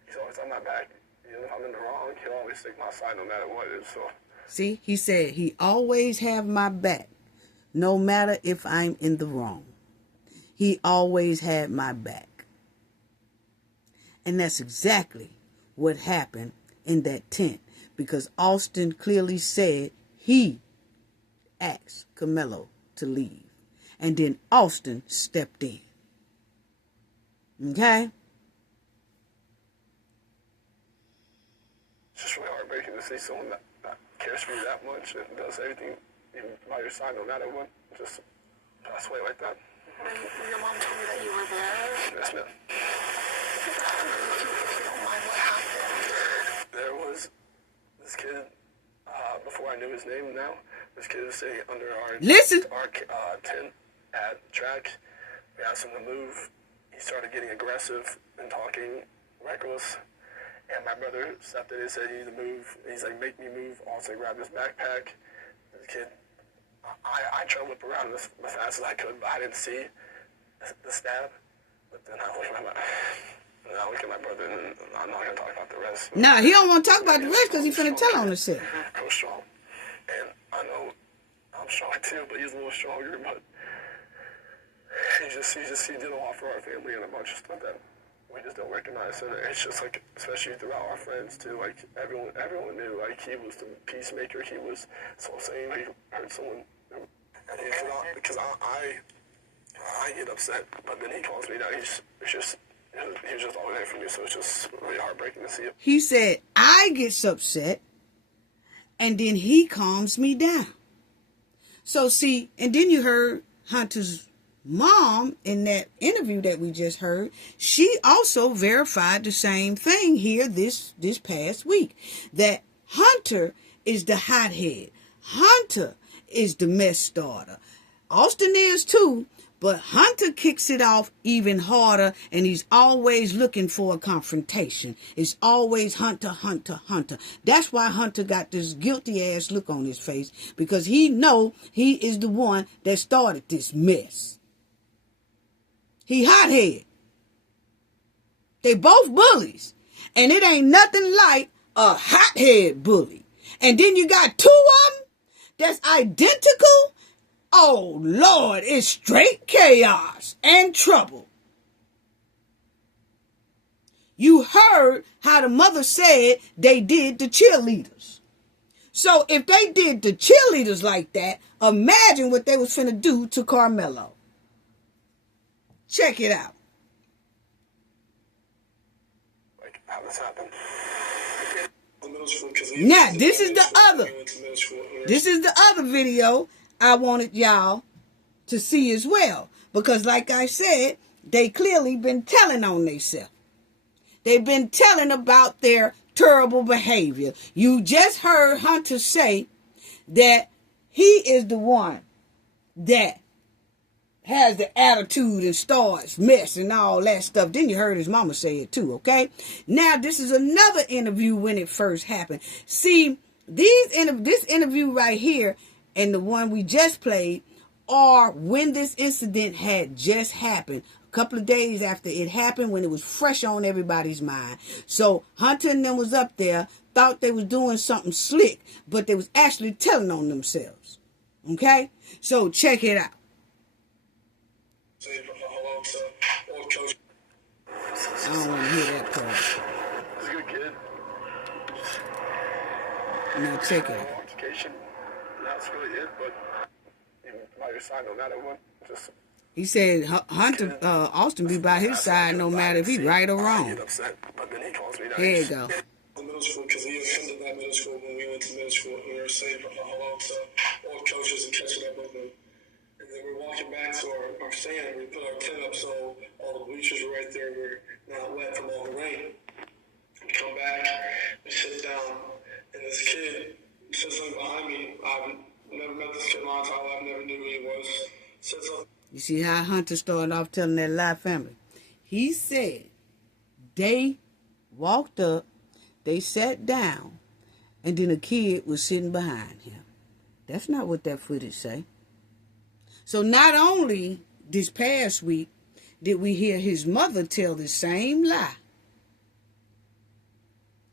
He's always on my back. If I'm in the wrong, he'll always take my side no matter what it is. So. See, he said he always have my back, no matter if I'm in the wrong. He always had my back. And that's exactly what happened in that tent, because Austin clearly said he asked Karmelo to leave. And then Austin stepped in. Okay? It's just really heartbreaking to see someone that cares for you that much and does everything even by your side no matter what, just pass away like that. Your mom told me that you were there. Yes, ma'am. If you don't mind, what happened? There was this kid, before I knew his name now, this kid was sitting under our tent at track. We asked him to move. He started getting aggressive and talking reckless. And my brother stepped in and said, "You need to move." He's like, "Make me move." Also grabbed his backpack. The kid, I tried to whip around as fast as I could, but I didn't see the stab. But then I look at my brother, and I'm not going to talk about the rest. Nah, he don't want to talk about the rest because he's finna tell on himself. Real strong. And I know I'm strong too, but he's a little stronger. But he did a lot for our family and a bunch of stuff that we just don't recognize. And it's just especially throughout our friends too, everyone knew, he was the peacemaker. He was so saying he hurt someone. Because I get upset, but then he calls me down. He was just always there for me, so it's just really heartbreaking to see it. He said, I get upset, and then he calms me down. So see, and then you heard Hunter's mom in that interview that we just heard. She also verified the same thing here this past week, that Hunter is the hothead. Hunter is the mess starter. Austin is too, But Hunter kicks it off even harder, and he's always looking for a confrontation. It's always Hunter, Hunter, Hunter. That's why Hunter got this guilty ass look on his face, because he know he is the one that started this mess. He hothead. They both bullies, and it ain't nothing like a hothead bully. And then you got two of them that's identical. Oh, Lord, it's straight chaos and trouble. You heard how the mother said they did the cheerleaders. So if they did the cheerleaders like that, imagine what they was finna do to Karmelo. Check it out. Like, how this happened. Now, this is the other video I wanted y'all to see as well. Because like I said, they clearly been telling on themselves. They've been telling about their terrible behavior. You just heard Hunter say that he is the one that has the attitude and starts mess and all that stuff. Then you heard his mama say it too, okay? Now, this is another interview when it first happened. See, this interview right here and the one we just played are when this incident had just happened. A couple of days after it happened, when it was fresh on everybody's mind. So Hunter and them was up there, thought they was doing something slick, but they was actually telling on themselves. Okay? So check it out. I don't want to hear that part. He's a good kid. Now check it out. Education, that's really it, but by your side no matter what. Just he said Hunter Austin be by his side no matter if he right or wrong. I get upset, but then he calls me nice. There you go. Middle school, because we attended that middle school when we went to middle school, and we were saying hello to all coaches and catching up with them. And then we're walking back to our stand, we put our tent up so all the bleachers were right there, we're not wet from all the rain. We come back, we sit down, and this kid says something behind me. I've never met this kid in my entire life, never knew who he was. Said something. You see how Hunter started off telling that lie, family? He said they walked up, they sat down, and then a kid was sitting behind him. That's not what that footage say. So not only this past week did we hear his mother tell the same lie.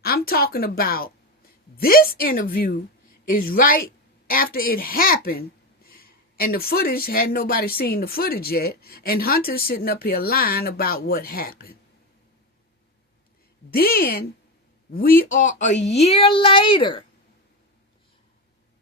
I'm talking about this interview is right after it happened, and the footage had nobody seen the footage yet, and Hunter's sitting up here lying about what happened. Then we are a year later.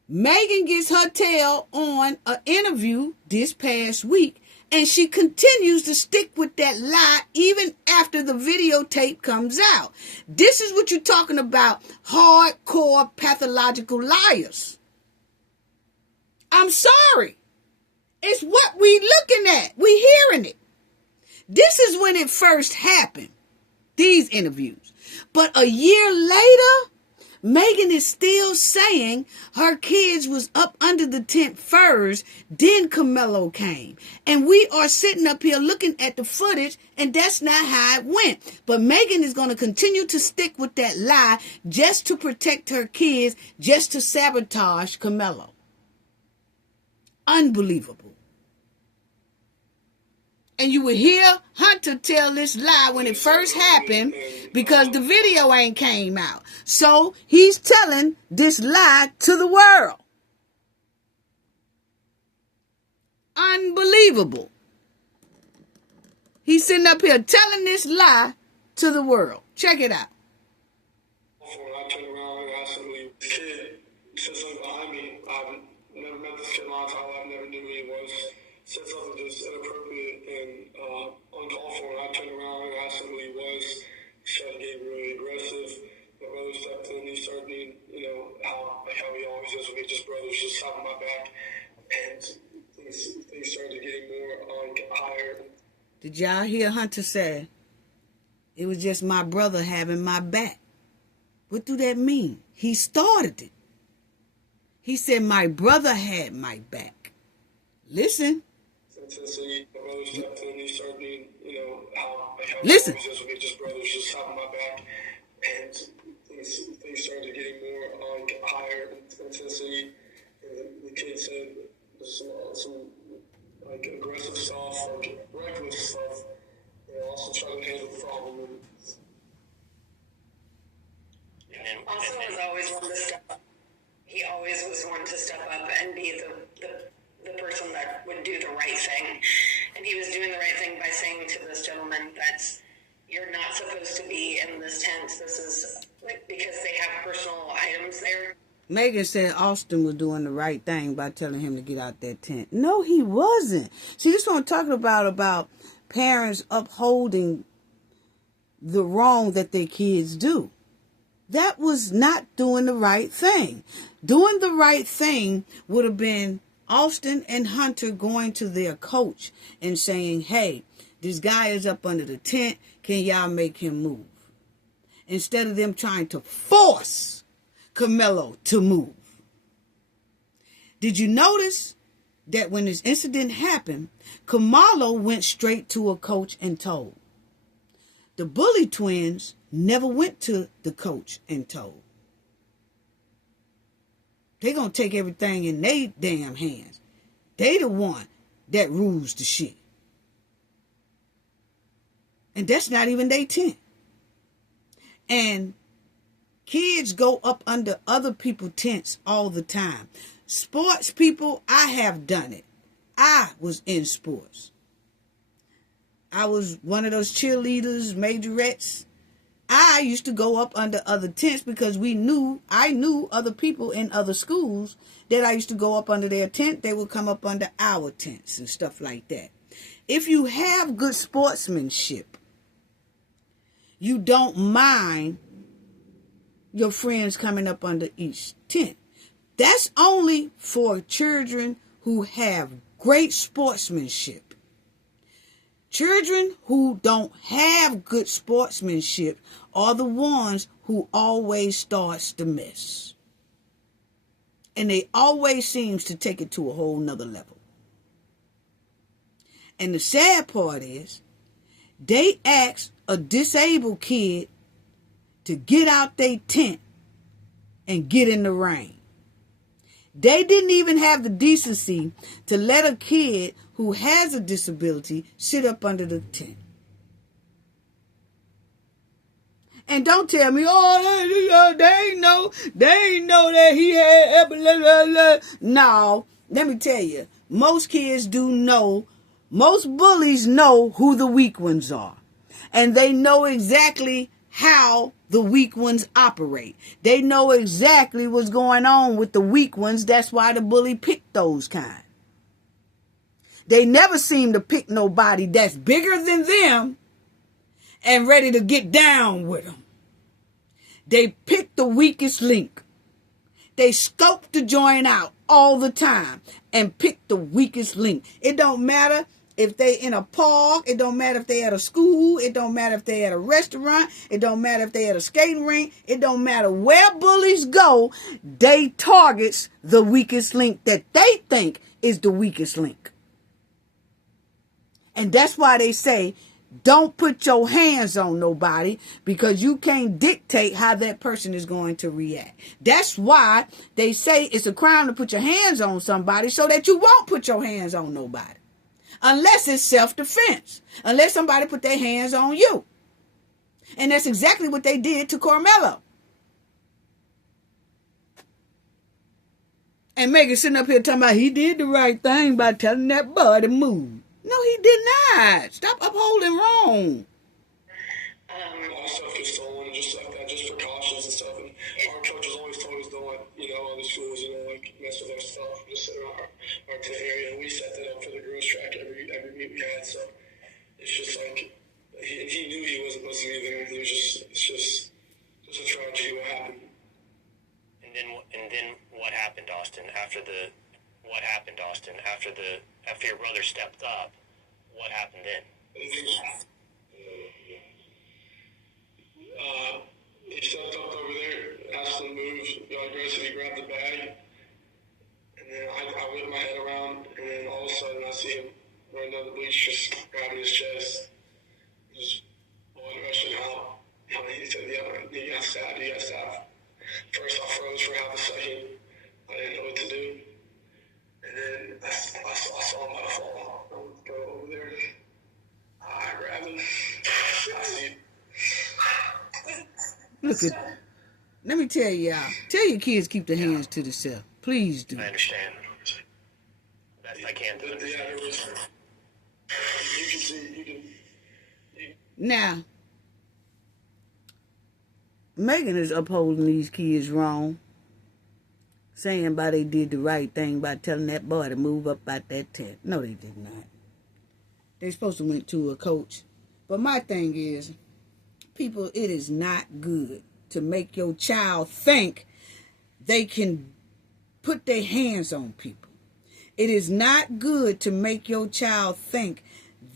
Megan gets her tail on an interview this past week, and she continues to stick with that lie even after the videotape comes out. This is what you're talking about, hardcore pathological liars. I'm sorry. It's what we looking at. We hearing it. This is when it first happened, these interviews. But a year later, Megan is still saying her kids was up under the tent first, then Karmelo came. And we are sitting up here looking at the footage, and that's not how it went. But Megan is going to continue to stick with that lie just to protect her kids, just to sabotage Karmelo. Unbelievable. And you would hear Hunter tell this lie when it first happened because the video ain't came out. So he's telling this lie to the world. Unbelievable. He's sitting up here telling this lie to the world. Check it out. I turned around and asked him who he was. Kid said something behind me. I've never met this kid in my entire life, never knew who he was. Said something just inappropriate and uncalled for, and I turned around and asked him who he was. He started getting really aggressive. My brother stepped in, he started being, how he always is with just brothers, just having my back. And things started getting more higher. Did y'all hear Hunter say, it was just my brother having my back? What do that mean? He started it. He said, my brother had my back. Listen. Tennessee. My brother stepped in. He started being, how Listen. always is with me, just brothers, just having my back. And things started getting more higher in Tennessee. And the kid said some aggressive stuff, reckless stuff. Also trying to handle the problem. Also was always one to step up. He always was one to step up and be the person that would do the right thing. And he was doing the right thing by saying to this gentleman that you're not supposed to be in this tent. This is because they have personal items there. Megan said Austin was doing the right thing by telling him to get out that tent. No, he wasn't. See, this is what I'm talking about parents upholding the wrong that their kids do. That was not doing the right thing. Doing the right thing would have been Austin and Hunter going to their coach and saying, hey, this guy is up under the tent. Can y'all make him move? Instead of them trying to force Karmelo to move. Did you notice that when this incident happened, Karmelo went straight to a coach and told? The Bully twins never went to the coach and told. They're going to take everything in their damn hands. They the one that rules the shit. And that's not even their tent. And kids go up under other people's tents all the time. Sports people, I have done it. I was in sports. I was one of those cheerleaders, majorettes. I used to go up under other tents because I knew other people in other schools that I used to go up under their tent. They would come up under our tents and stuff like that. If you have good sportsmanship, you don't mind your friends coming up under each tent. That's only for children who have great sportsmanship. Children who don't have good sportsmanship are the ones who always starts the mess. And they always seems to take it to a whole nother level. And the sad part is, they asked a disabled kid to get out their tent and get in the rain. They didn't even have the decency to let a kid who has a disability sit up under the tent. And don't tell me, they ain't know that he had blah, blah, blah. No, let me tell you, most kids do know, most bullies know who the weak ones are. And they know exactly how the weak ones operate. They know exactly what's going on with the weak ones. That's why the bully picked those kind. They never seem to pick nobody that's bigger than them and ready to get down with them. They pick the weakest link. They scope the joint out all the time and pick the weakest link. It don't matter if they in a park. It don't matter if they at a school. It don't matter if they at a restaurant. It don't matter if they at a skating rink. It don't matter where bullies go. They targets the weakest link that they think is the weakest link. And that's why they say, don't put your hands on nobody, because you can't dictate how that person is going to react. That's why they say it's a crime to put your hands on somebody, so that you won't put your hands on nobody. Unless it's self-defense. Unless somebody put their hands on you. And that's exactly what they did to Karmelo. And Megan sitting up here talking about he did the right thing by telling that boy to move. No, he did not. Stop upholding wrong. A lot of stuff gets stolen and just like that, just precautions and stuff. And our coaches always told us don't let, other schools, mess with our stuff, just sit around our tent area. And we set that up for the girls' track every meet we had. So it's just like, he knew he wasn't supposed to be there. It's just a tragedy what happened. And then what happened, Austin? After your brother stepped up, what happened then? He stepped up over there, asked him to move, got aggressive, he grabbed the bag, and then I whipped my head around, and then all of a sudden I see him running down the bleach, just grabbing his chest, just blowing rushing out. He said, "Yeah, you got stabbed. You got stabbed." First, I froze for half a second. I didn't know what to do. And then I saw him about to fall. I would go over there. I grabbed him. I see. Look at. Let me tell y'all. Tell your kids keep their hands to themselves. Please do. I understand. Best I can to understand. You can see. Now, Megan is upholding these kids wrong, saying by they did the right thing by telling that boy to move up out that tent. No, they did not. They supposed to went to a coach. But my thing is, people, it is not good to make your child think they can put their hands on people. It is not good to make your child think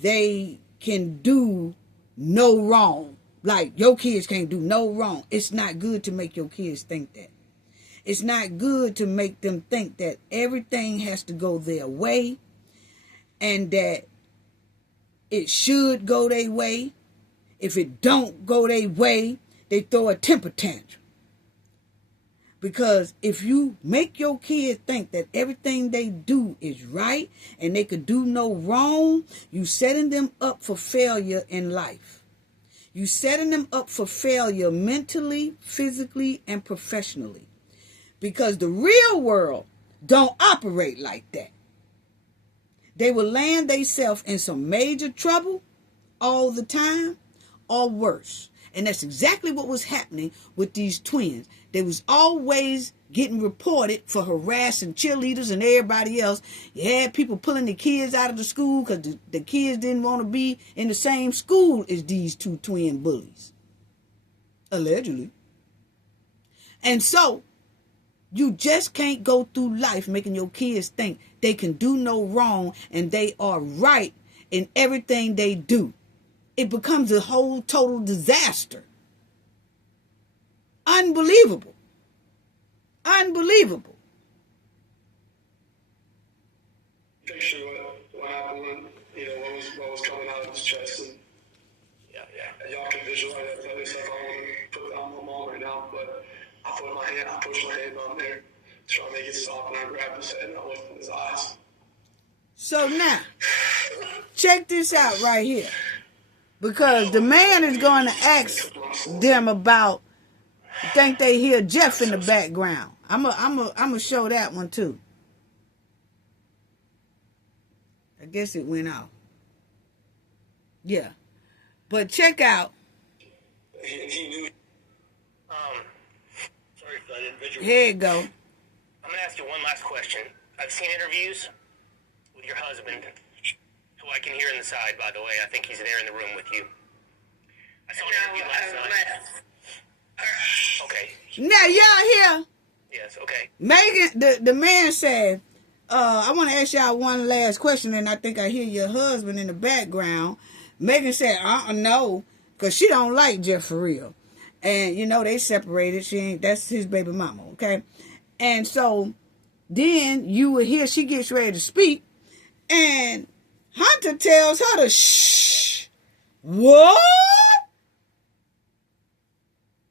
they can do no wrong. Like, your kids can't do no wrong. It's not good to make your kids think that. It's not good to make them think that everything has to go their way and that it should go their way. If it don't go their way, they throw a temper tantrum. Because if you make your kids think that everything they do is right and they could do no wrong, you setting them up for failure in life. You setting them up for failure mentally, physically, and professionally. Because the real world don't operate like that. They will land themselves in some major trouble all the time or worse. And that's exactly what was happening with these twins. They was always getting reported for harassing cheerleaders and everybody else. You had people pulling the kids out of the school because the kids didn't want to be in the same school as these two twin bullies. Allegedly. And so, you just can't go through life making your kids think they can do no wrong and they are right in everything they do. It becomes a whole total disaster. Unbelievable. Unbelievable. Picture what happened when, what was coming out of his chest. And and y'all can visualize that. At least I don't want to put that on my mom right now, but I pushed my hand on there, trying to make it stop, and I grabbed his head and I looked in his eyes. So now, check this out right here. Because the man is going to ask them about, think they hear Jeff in the background. I'm a show that one too. I guess it went out. Yeah. But check out. He knew. Sorry for that individual. Here you go. I'm going to ask you one last question. I've seen interviews with your husband, who I can hear in the side, by the way. I think he's there in the room with you. I saw an interview last night. Okay. Now, y'all hear? Yes, okay. Megan, the man said, I want to ask y'all one last question, and I think I hear your husband in the background. Megan said, no, because she don't like Jeff for real. And, they separated. That's his baby mama, okay? And so, then you will hear she gets ready to speak, and Hunter tells her to shh. What?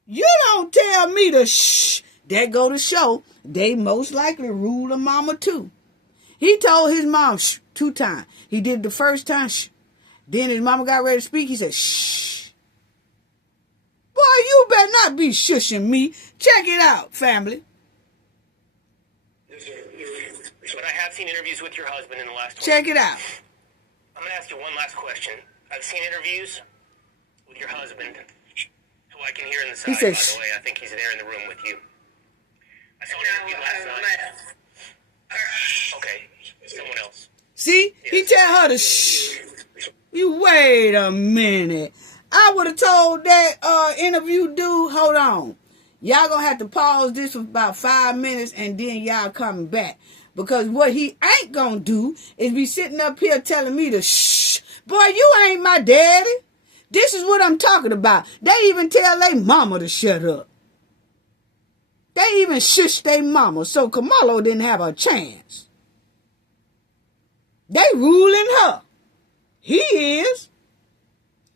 You don't tell me to shh. That go to show they most likely rule a mama too. He told his mom shh 2 times. He did the first time shh. Then his mama got ready to speak. He said shh. Boy, you better not be shushing me. Check it out, family. But I have seen interviews with your husband in the last 20 Check it out. I'm going to ask you one last question. I've seen interviews with your husband, who I can hear in the side, by the way. I think he's there in the room with you. I saw an interview last night. Okay, someone else. See? Yes. He tell her to shh. You wait a minute. I would have told that interview dude, hold on. Y'all gonna have to pause this for about 5 minutes and then y'all coming back. Because what he ain't gonna do is be sitting up here telling me to shh. Boy, you ain't my daddy. This is what I'm talking about. They even tell their mama to shut up. They even shush their mama, so Karmelo didn't have a chance. They ruling her. He is.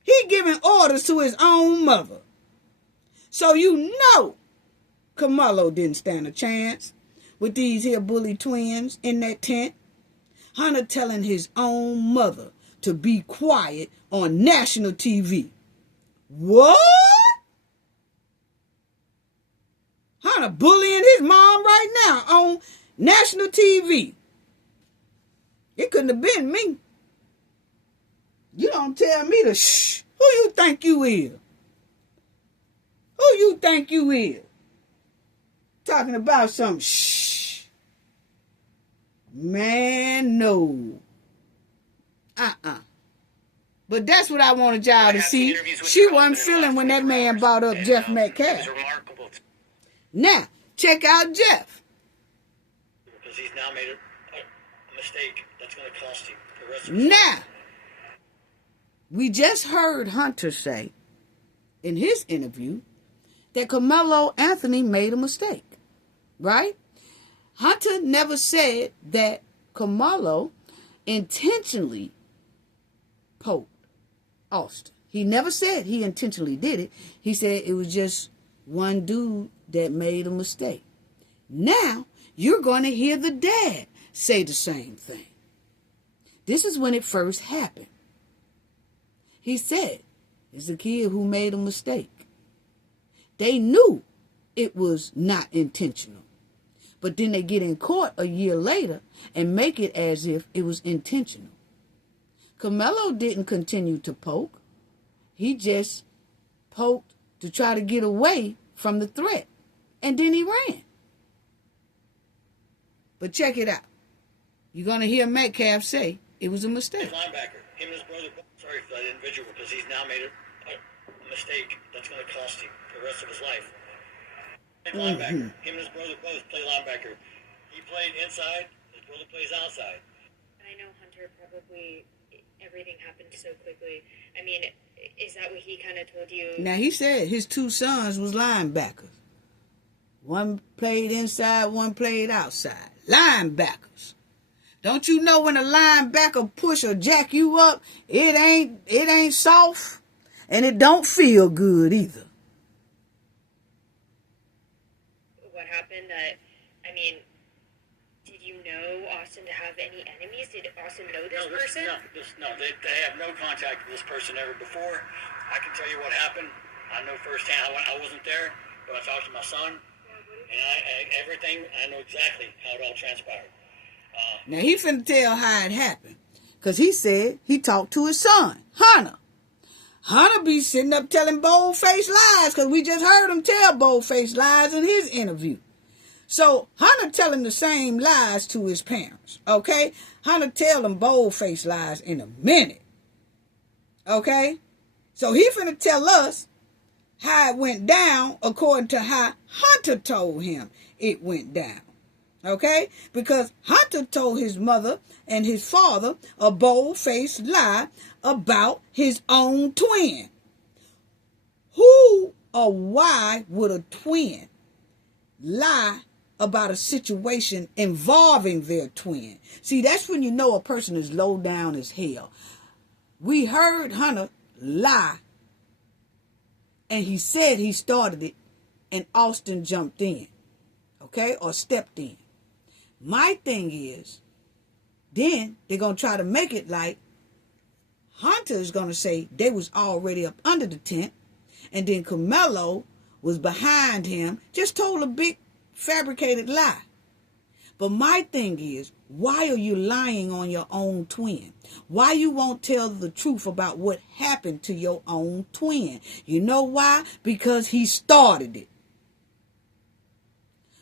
He giving orders to his own mother. So you know Karmelo didn't stand a chance with these here bully twins in that tent. Hunter telling his own mother to be quiet on national TV. What? Hunter bullying his mom right now on national TV. It couldn't have been me. You don't tell me to shh. Who you think you is? Who you think you is? Talking about some shh. Man, no. But that's what I wanted y'all to see. She wasn't feeling when that man brought up Jeff Metcalf. Now, check out Jeff. Because he's now made a mistake that's going to cost him the rest of his life. We just heard Hunter say in his interview that Karmelo Anthony made a mistake, right? Hunter never said that Karmelo intentionally poked Austin. He never said he intentionally did it. He said it was just one dude that made a mistake. Now, you're going to hear the dad say the same thing. This is when it first happened. He said, it's a kid who made a mistake. They knew it was not intentional. But then they get in court a year later and make it as if it was intentional. Karmelo didn't continue to poke. He just poked to try to get away from the threat. And then he ran. But check it out. You're going to hear Metcalf say it was a mistake. Linebacker, him and his brother, sorry for that individual, because he's now made a mistake that's going to cost him the rest of his life. Linebacker, him and his brother both play linebacker. He played inside, his brother plays outside. I know Hunter probably, everything happened so quickly. I mean, is that what he kind of told you? Now, he said his two sons was linebackers. One played inside, one played outside. Linebackers. Don't you know when a linebacker push or jack you up, it ain't soft and it don't feel good either. What happened? I mean, did you know Austin to have any enemies? Did Austin know this person? No, they have no contact with this person ever before. I can tell you what happened. I know firsthand. I wasn't there, but I talked to my son, and everything. I know exactly how it all transpired. Now, he finna tell how it happened. Because he said he talked to his son, Hunter. Hunter be sitting up telling bold-faced lies because we just heard him tell bold-faced lies in his interview. So, Hunter telling the same lies to his parents, okay? Hunter tell them bold-faced lies in a minute, okay? So, he finna tell us how it went down according to how Hunter told him it went down. Okay? Because Hunter told his mother and his father a bold-faced lie about his own twin. Who or why would a twin lie about a situation involving their twin? See, that's when you know a person is low down as hell. We heard Hunter lie, and he said he started it, and Austin jumped in, okay, or stepped in. My thing is, then they're going to try to make it like Hunter is going to say they was already up under the tent, and then Karmelo was behind him, just told a big fabricated lie. But my thing is, why are you lying on your own twin? Why you won't tell the truth about what happened to your own twin? You know why? Because he started it.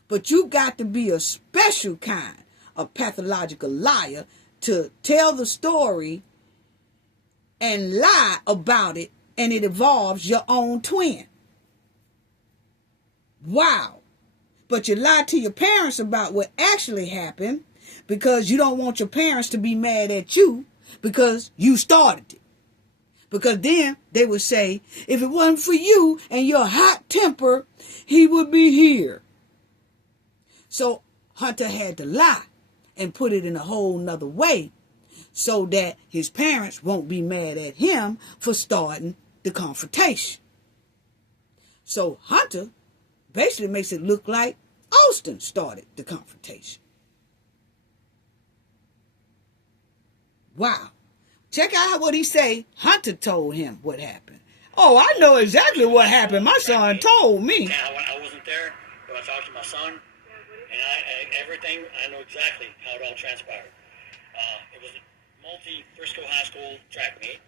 But you got to be a special kind of pathological liar to tell the story and lie about it, and it involves your own twin. Wow. But you lie to your parents about what actually happened because you don't want your parents to be mad at you because you started it. Because then they would say, if it wasn't for you and your hot temper, he would be here. So Hunter had to lie and put it in a whole nother way so that his parents won't be mad at him for starting the confrontation. So Hunter basically makes it look like Austin started the confrontation. Wow. Check out what he say. Hunter told him what happened. Oh, I know exactly what happened. My son told me. I wasn't there, but I talked to my son, and everything, I know exactly how it all transpired. It was a multi-Frisco High School track meet.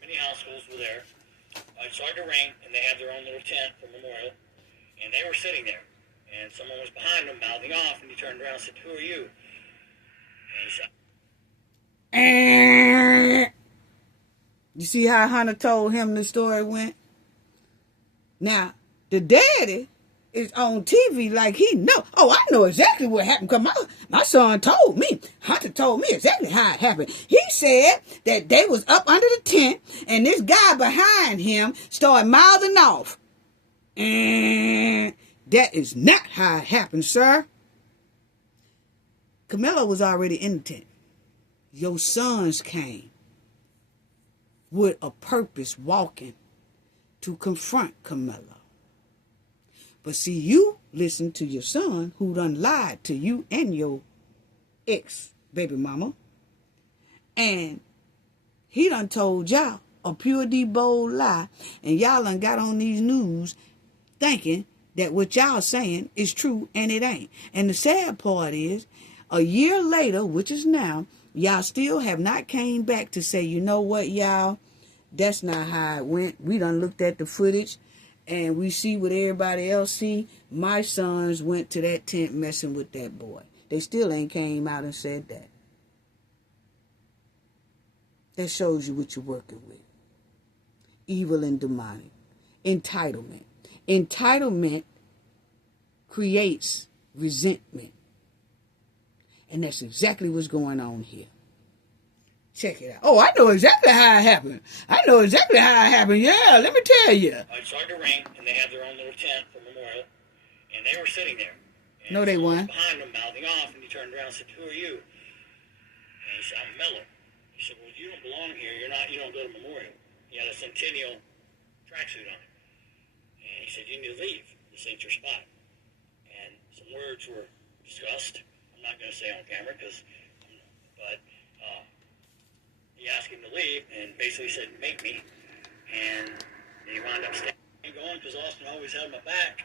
Many high schools were there. It started to rain, and they had their own little tent for memorial, and they were sitting there. And someone was behind them, mouthing off, and he turned around and said, "Who are you?" And he said, you see how Hunter told him the story went? Now, the daddy is on TV like he know. Oh, I know exactly what happened because my son told me. Hunter told me exactly how it happened. He said that they was up under the tent and this guy behind him started mouthing off. And that is not how it happened, sir. Karmelo was already in the tent. Your sons came with a purpose walking to confront Karmelo. But see, you listen to your son who done lied to you and your ex-baby mama. And he done told y'all a pure D bold lie. And y'all done got on these news thinking that what y'all saying is true and it ain't. And the sad part is, a year later, which is now, y'all still have not came back to say, you know what, y'all? That's not how it went. We done looked at the footage and we see what everybody else see. My sons went to that tent messing with that boy. They still ain't came out and said that. That shows you what you're working with. Evil and demonic. Entitlement. Entitlement creates resentment. And that's exactly what's going on here. Check it out. Oh, I know exactly how it happened. Yeah, let me tell you. It started to rain, and they had their own little tent for memorial, and they were sitting there. And no, they weren't. Behind them, mouthing off, and he turned around and said, "Who are you?" And he said, "I'm Mello." He said, "Well, you don't belong here. You don't go to memorial." He had a Centennial tracksuit on. And he said, "You need to leave. This ain't your spot." And some words were discussed. I'm not going to say on camera, but he asked him to leave and basically said, "Make me." And he wound up staying going because Austin always had my back.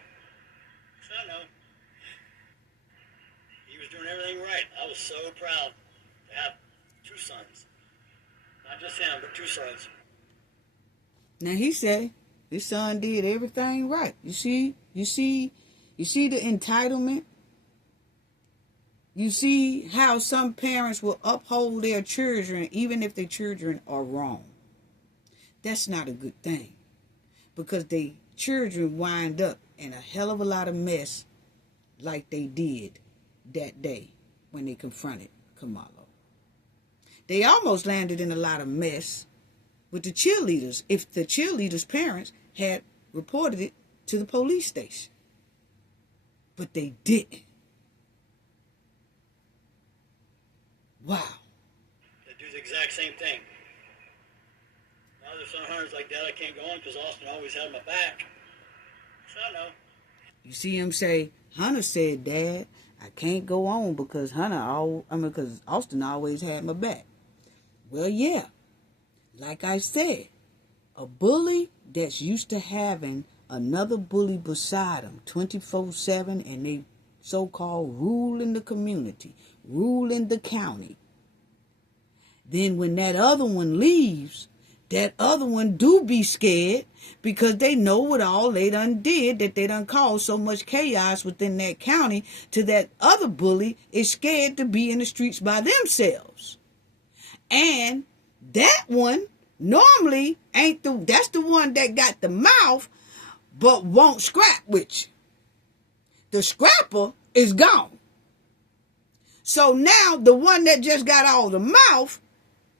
So I know. He was doing everything right. I was so proud to have two sons. Not just him, but two sons. Now he said his son did everything right. You see the entitlement? You see how some parents will uphold their children even if their children are wrong. That's not a good thing. Because their children wind up in a hell of a lot of mess like they did that day when they confronted Karmelo. They almost landed in a lot of mess with the cheerleaders if the cheerleaders' parents had reported it to the police station. But they didn't. Wow. They do the exact same thing. Now there's some hunters like that I can't go on because Austin always had my back. So I know. You see him say, Hunter said, "Dad, I can't go on because because Austin always had my back." Well, yeah. Like I said, a bully that's used to having another bully beside him 24/7 and they so-called ruling the community, ruling the county. Then when that other one leaves, that other one do be scared because they know what all they done did, that they done caused so much chaos within that county to that other bully is scared to be in the streets by themselves. And that one normally that's the one that got the mouth but won't scrap with you. The scrapper is gone. So now the one that just got all the mouth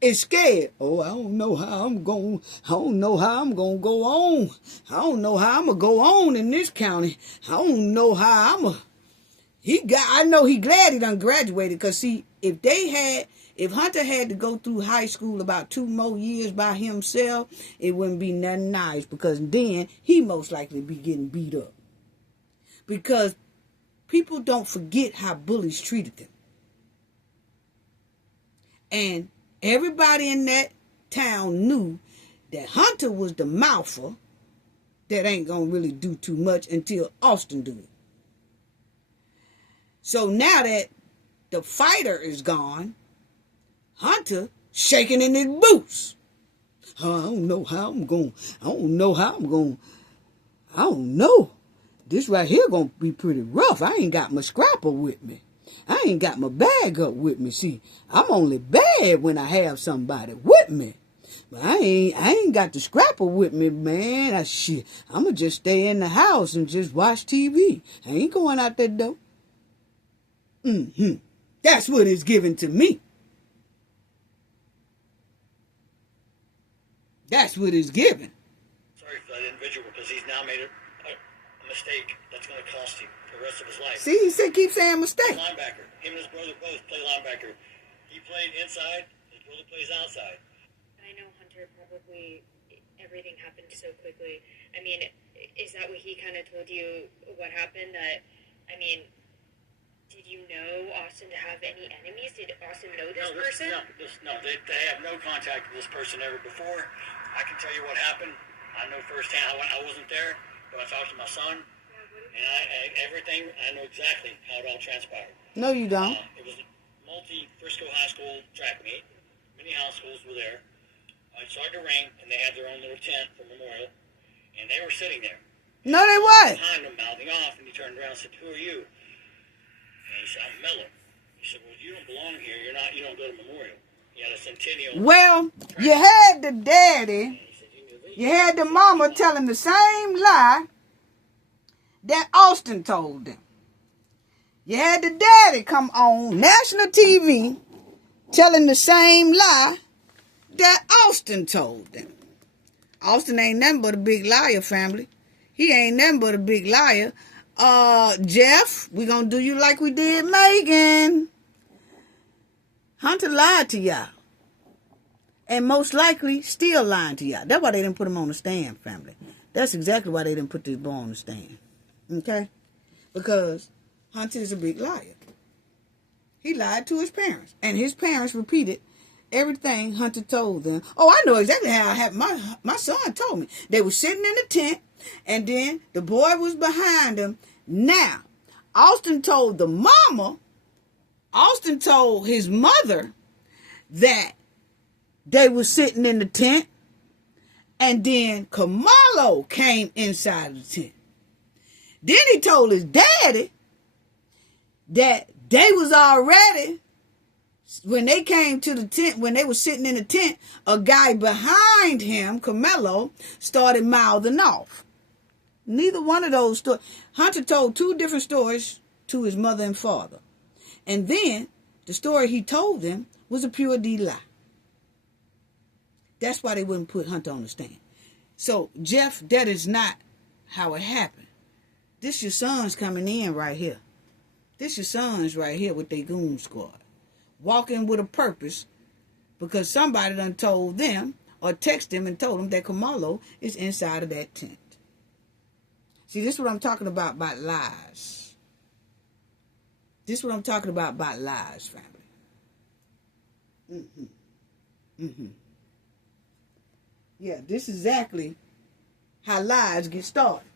is scared. Oh, I don't know how I'm going to go on. I don't know how I'm going to go on in this county. I don't know how I know he glad he done graduated because see, if If Hunter had to go through high school about 2 more years by himself, it wouldn't be nothing nice, because then he most likely be getting beat up. Because people don't forget how bullies treated them. And everybody in that town knew that Hunter was the mouther that ain't gonna really do too much until Austin do it. So now that the fighter is gone, Hunter shaking in his boots. I don't know how I'm going. I don't know. This right here gonna be pretty rough. I ain't got my scrapper with me. I ain't got my bag up with me. See, I'm only bad when I have somebody with me. But I ain't got the scrapper with me, man. I'ma just stay in the house and just watch TV. I ain't going out that door. That's what it's given to me. That's what it's given. Sorry for that individual, because he's now made a mistake that's going to cost him the rest of his life. See, he said keep saying mistake. Linebacker. Him and his brother both play linebacker. He played inside. His brother plays outside. I know Hunter probably, everything happened so quickly. I mean, is that what he kind of told you what happened? Did you know Austin to have any enemies? Did Austin know this person? No, they have no contact with this person ever before. I can tell you what happened. I know firsthand. I wasn't there, but I talked to my son, and I know exactly how it all transpired. No, you don't. It was a multi-Frisco High School track meet. Many high schools were there. It started to rain, and they had their own little tent for Memorial, and they were sitting there. No, they weren't. Behind them, mouthing off, and he turned around and said, "Who are you?" And he said, "I'm Mello." He said, "Well, you don't belong here. You don't go to Memorial. You had a Centennial." Well, you had the daddy, you had the mama telling the same lie that Austin told them. You had the daddy come on national TV telling the same lie that Austin told them. Austin ain't nothing but a big liar, family. He ain't nothing but a big liar. Jeff, we gonna do you like we did Megan. Hunter lied to y'all. And most likely still lying to y'all. That's why they didn't put him on the stand, family. That's exactly why they didn't put this boy on the stand. Okay? Because Hunter is a big liar. He lied to his parents. And his parents repeated everything Hunter told them. Oh, I know exactly how it happened. My son told me. They were sitting in the tent, and then the boy was behind them. Now, Austin told his mother that they were sitting in the tent, and then Karmelo came inside of the tent. Then he told his daddy that they was already, when they came to the tent, when they were sitting in the tent, a guy behind him, Karmelo, started mouthing off. Neither one of those stories. Hunter told 2 different stories to his mother and father. And then the story he told them was a pure D lie. That's why they wouldn't put Hunter on the stand. So, Jeff, that is not how it happened. This your sons coming in right here. This your sons right here with their goon squad. Walking with a purpose because somebody done told them or texted them and told them that Karmelo is inside of that tent. See, this is what I'm talking about lies. This is what I'm talking about lies, family. Yeah, this is exactly how lies get started.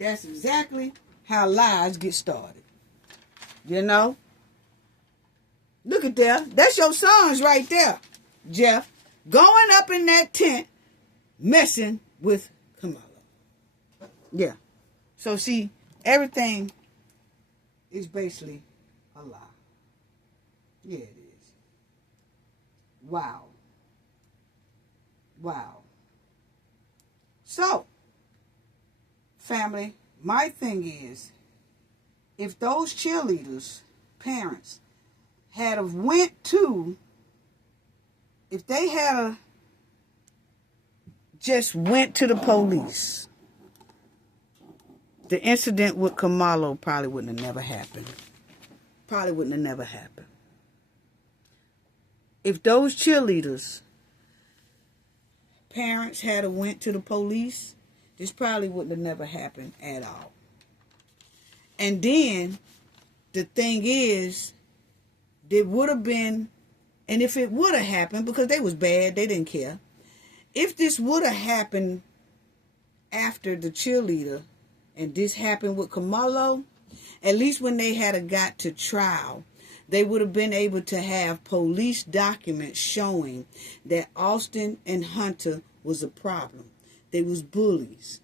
That's exactly how lies get started. You know? Look at there. That's your sons right there, Jeff. Going up in that tent, messing with Karmelo. Yeah. So see, everything is basically a lie. Yeah, it is. Wow. So, family, my thing is, if those cheerleaders' parents had have went to, if they had just went to the police the incident with Karmelo probably wouldn't have never happened. Probably wouldn't have never happened. If those cheerleaders' parents had went to the police, this probably wouldn't have never happened at all. And then, the thing is, there would have been, and if it would have happened, because they was bad, they didn't care. If this would have happened after the cheerleader, and this happened with Karmelo, at least when they had got to trial, they would have been able to have police documents showing that Austin and Hunter was a problem. They was bullies.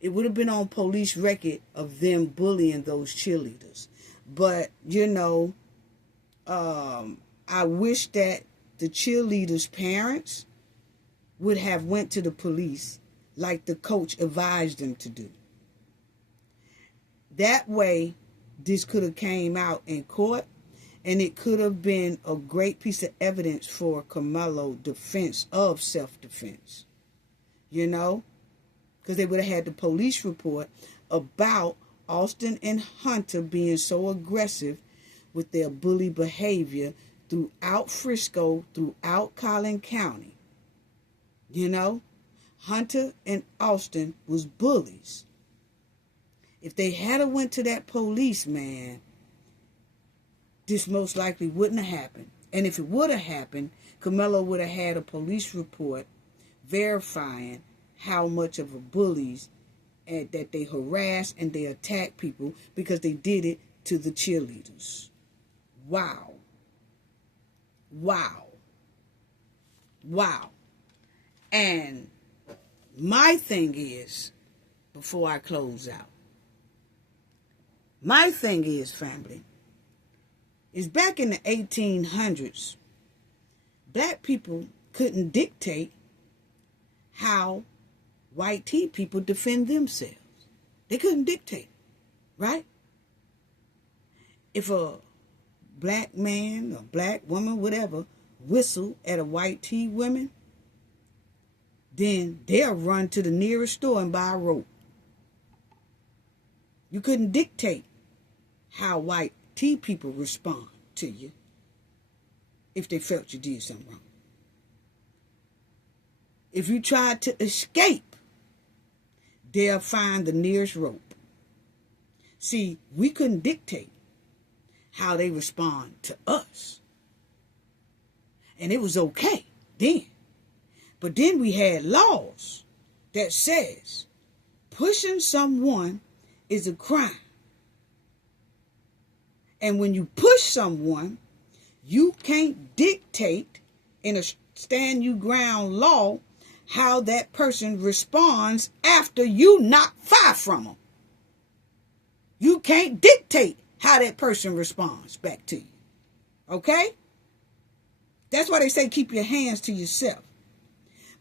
It would have been on police record of them bullying those cheerleaders. But, you know, I wish that the cheerleaders' parents would have went to the police like the coach advised them to do. That way, this could have came out in court, and it could have been a great piece of evidence for Karmelo defense of self-defense. You know? Because they would have had the police report about Austin and Hunter being so aggressive with their bully behavior throughout Frisco, throughout Collin County. You know? Hunter and Austin was bullies. If they had went to that police, man, this most likely wouldn't have happened. And if it would have happened, Karmelo would have had a police report verifying how much of a bullies and that they harass and they attack people because they did it to the cheerleaders. Wow. Wow. Wow. And my thing is, before I close out, my thing is, family, is back in the 1800s, black people couldn't dictate how white tea people defend themselves. They couldn't dictate, right? If a black man or black woman, whatever, whistle at a white tea woman, then they'll run to the nearest store and buy a rope. You couldn't dictate how white tea people respond to you if they felt you did something wrong. If you tried to escape, they'll find the nearest rope. See, we couldn't dictate how they respond to us. And it was okay then. But then we had laws that says pushing someone is a crime. And when you push someone, you can't dictate in a stand you ground law how that person responds after you knock fire from them. You can't dictate how that person responds back to you. Okay? That's why they say keep your hands to yourself.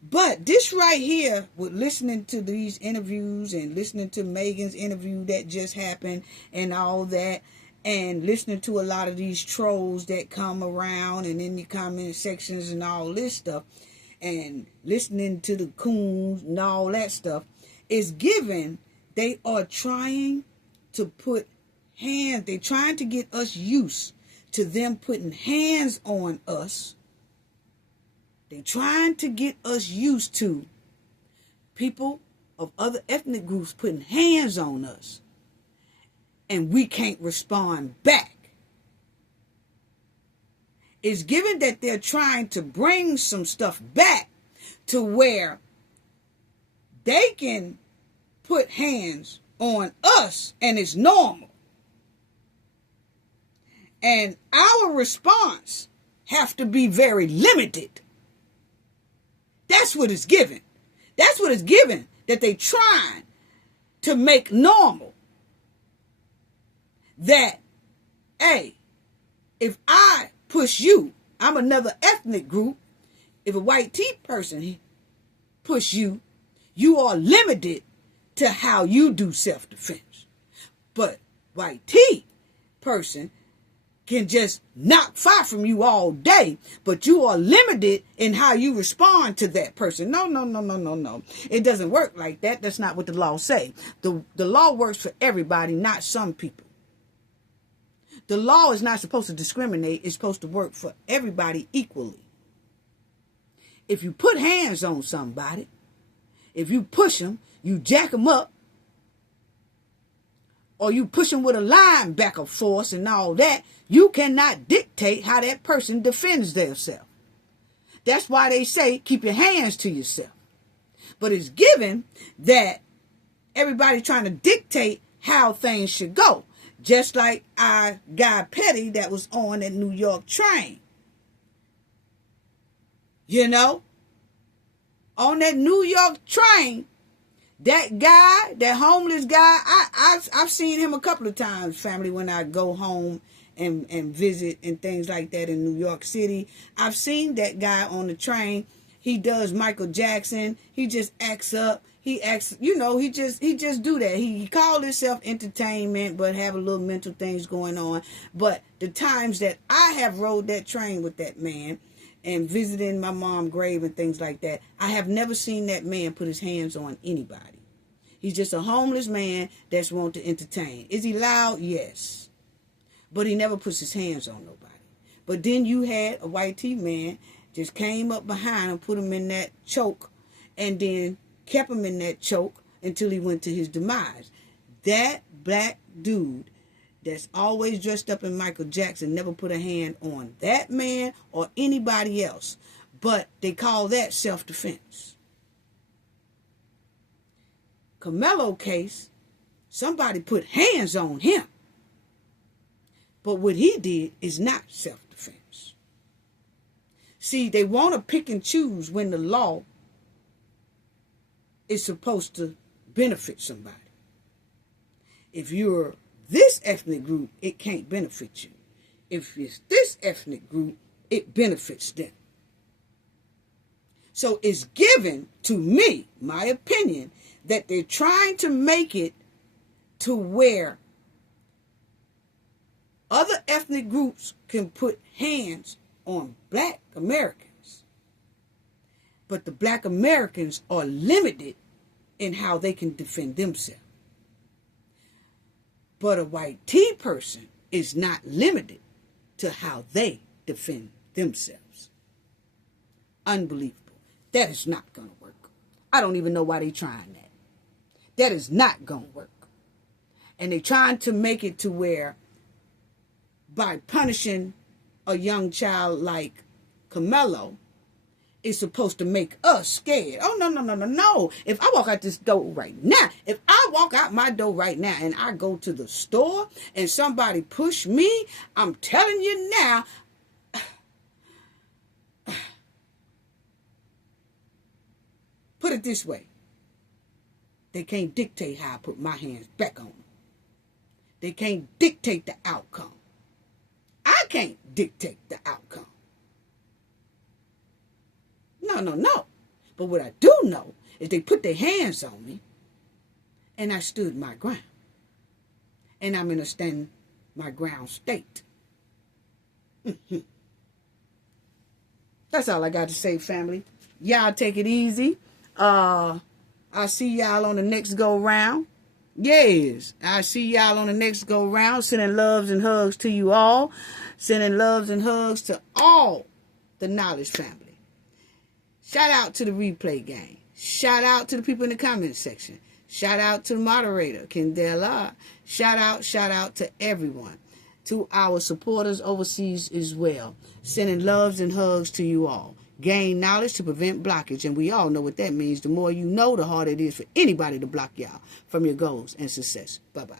But this right here, with listening to these interviews and listening to Megan's interview that just happened and all that, and listening to a lot of these trolls that come around and in the comment sections and all this stuff, and listening to the coons and all that stuff, is given they are trying to put hands, they're trying to get us used to them putting hands on us. They're trying to get us used to people of other ethnic groups putting hands on us. And we can't respond back. It's given that they're trying to bring some stuff back to where they can put hands on us and it's normal. And our response have to be very limited. That's what it's given. That's what it's given, that they trying to make normal. That, hey, if I push you, I'm another ethnic group. If a white tea person push you, you are limited to how you do self-defense. But white tea person can just knock fire from you all day, but you are limited in how you respond to that person. No. It doesn't work like that. That's not what the law say. The law works for everybody, not some people. The law is not supposed to discriminate. It's supposed to work for everybody equally. If you put hands on somebody, if you push them, you jack them up, or you push them with a linebacker force and all that, you cannot dictate how that person defends themselves. That's why they say keep your hands to yourself. But it's given that everybody's trying to dictate how things should go. Just like our guy Petty that was on that New York train. You know? On that New York train, that guy, that homeless guy, I've seen him a couple of times, family, when I go home and visit and things like that in New York City. I've seen that guy on the train. He does Michael Jackson. He just acts up. He acts, he just do that. He called himself entertainment, but have a little mental things going on. But the times that I have rode that train with that man and visiting my mom's grave and things like that, I have never seen that man put his hands on anybody. He's just a homeless man that's want to entertain. Is he loud? Yes. But he never puts his hands on nobody. But then you had a white tee man just came up behind him, put him in that choke, and then kept him in that choke until he went to his demise. That black dude that's always dressed up in Michael Jackson never put a hand on that man or anybody else. But they call that self-defense. Karmelo case, somebody put hands on him. But what he did is not self-defense. See, they want to pick and choose when the law is supposed to benefit somebody. If you're this ethnic group, it can't benefit you. If it's this ethnic group, it benefits them. So it's given to me, my opinion, that they're trying to make it to where other ethnic groups can put hands on black Americans. But the black Americans are limited in how they can defend themselves. But a white tea person is not limited to how they defend themselves. Unbelievable. That is not going to work. I don't even know why they're trying that. That is not going to work. And they're trying to make it to where by punishing a young child like Karmelo, is supposed to make us scared. Oh, no. If I walk out this door right now, if I walk out my door right now and I go to the store and somebody push me, I'm telling you now, put it this way. They can't dictate how I put my hands back on them. They can't dictate the outcome. I can't dictate the outcome. No. But what I do know is they put their hands on me and I stood my ground. And I'm in a stand my ground state. That's all I got to say, family. Y'all take it easy. I'll see y'all on the next go round. Yes, I see y'all on the next go round. Sending loves and hugs to you all. Sending loves and hugs to all the Knowledge family. Shout out to the replay gang. Shout out to the people in the comment section. Shout out to the moderator, Kendela. Shout out to everyone. To our supporters overseas as well. Sending loves and hugs to you all. Gain knowledge to prevent blockage. And we all know what that means. The more you know, the harder it is for anybody to block y'all from your goals and success. Bye-bye.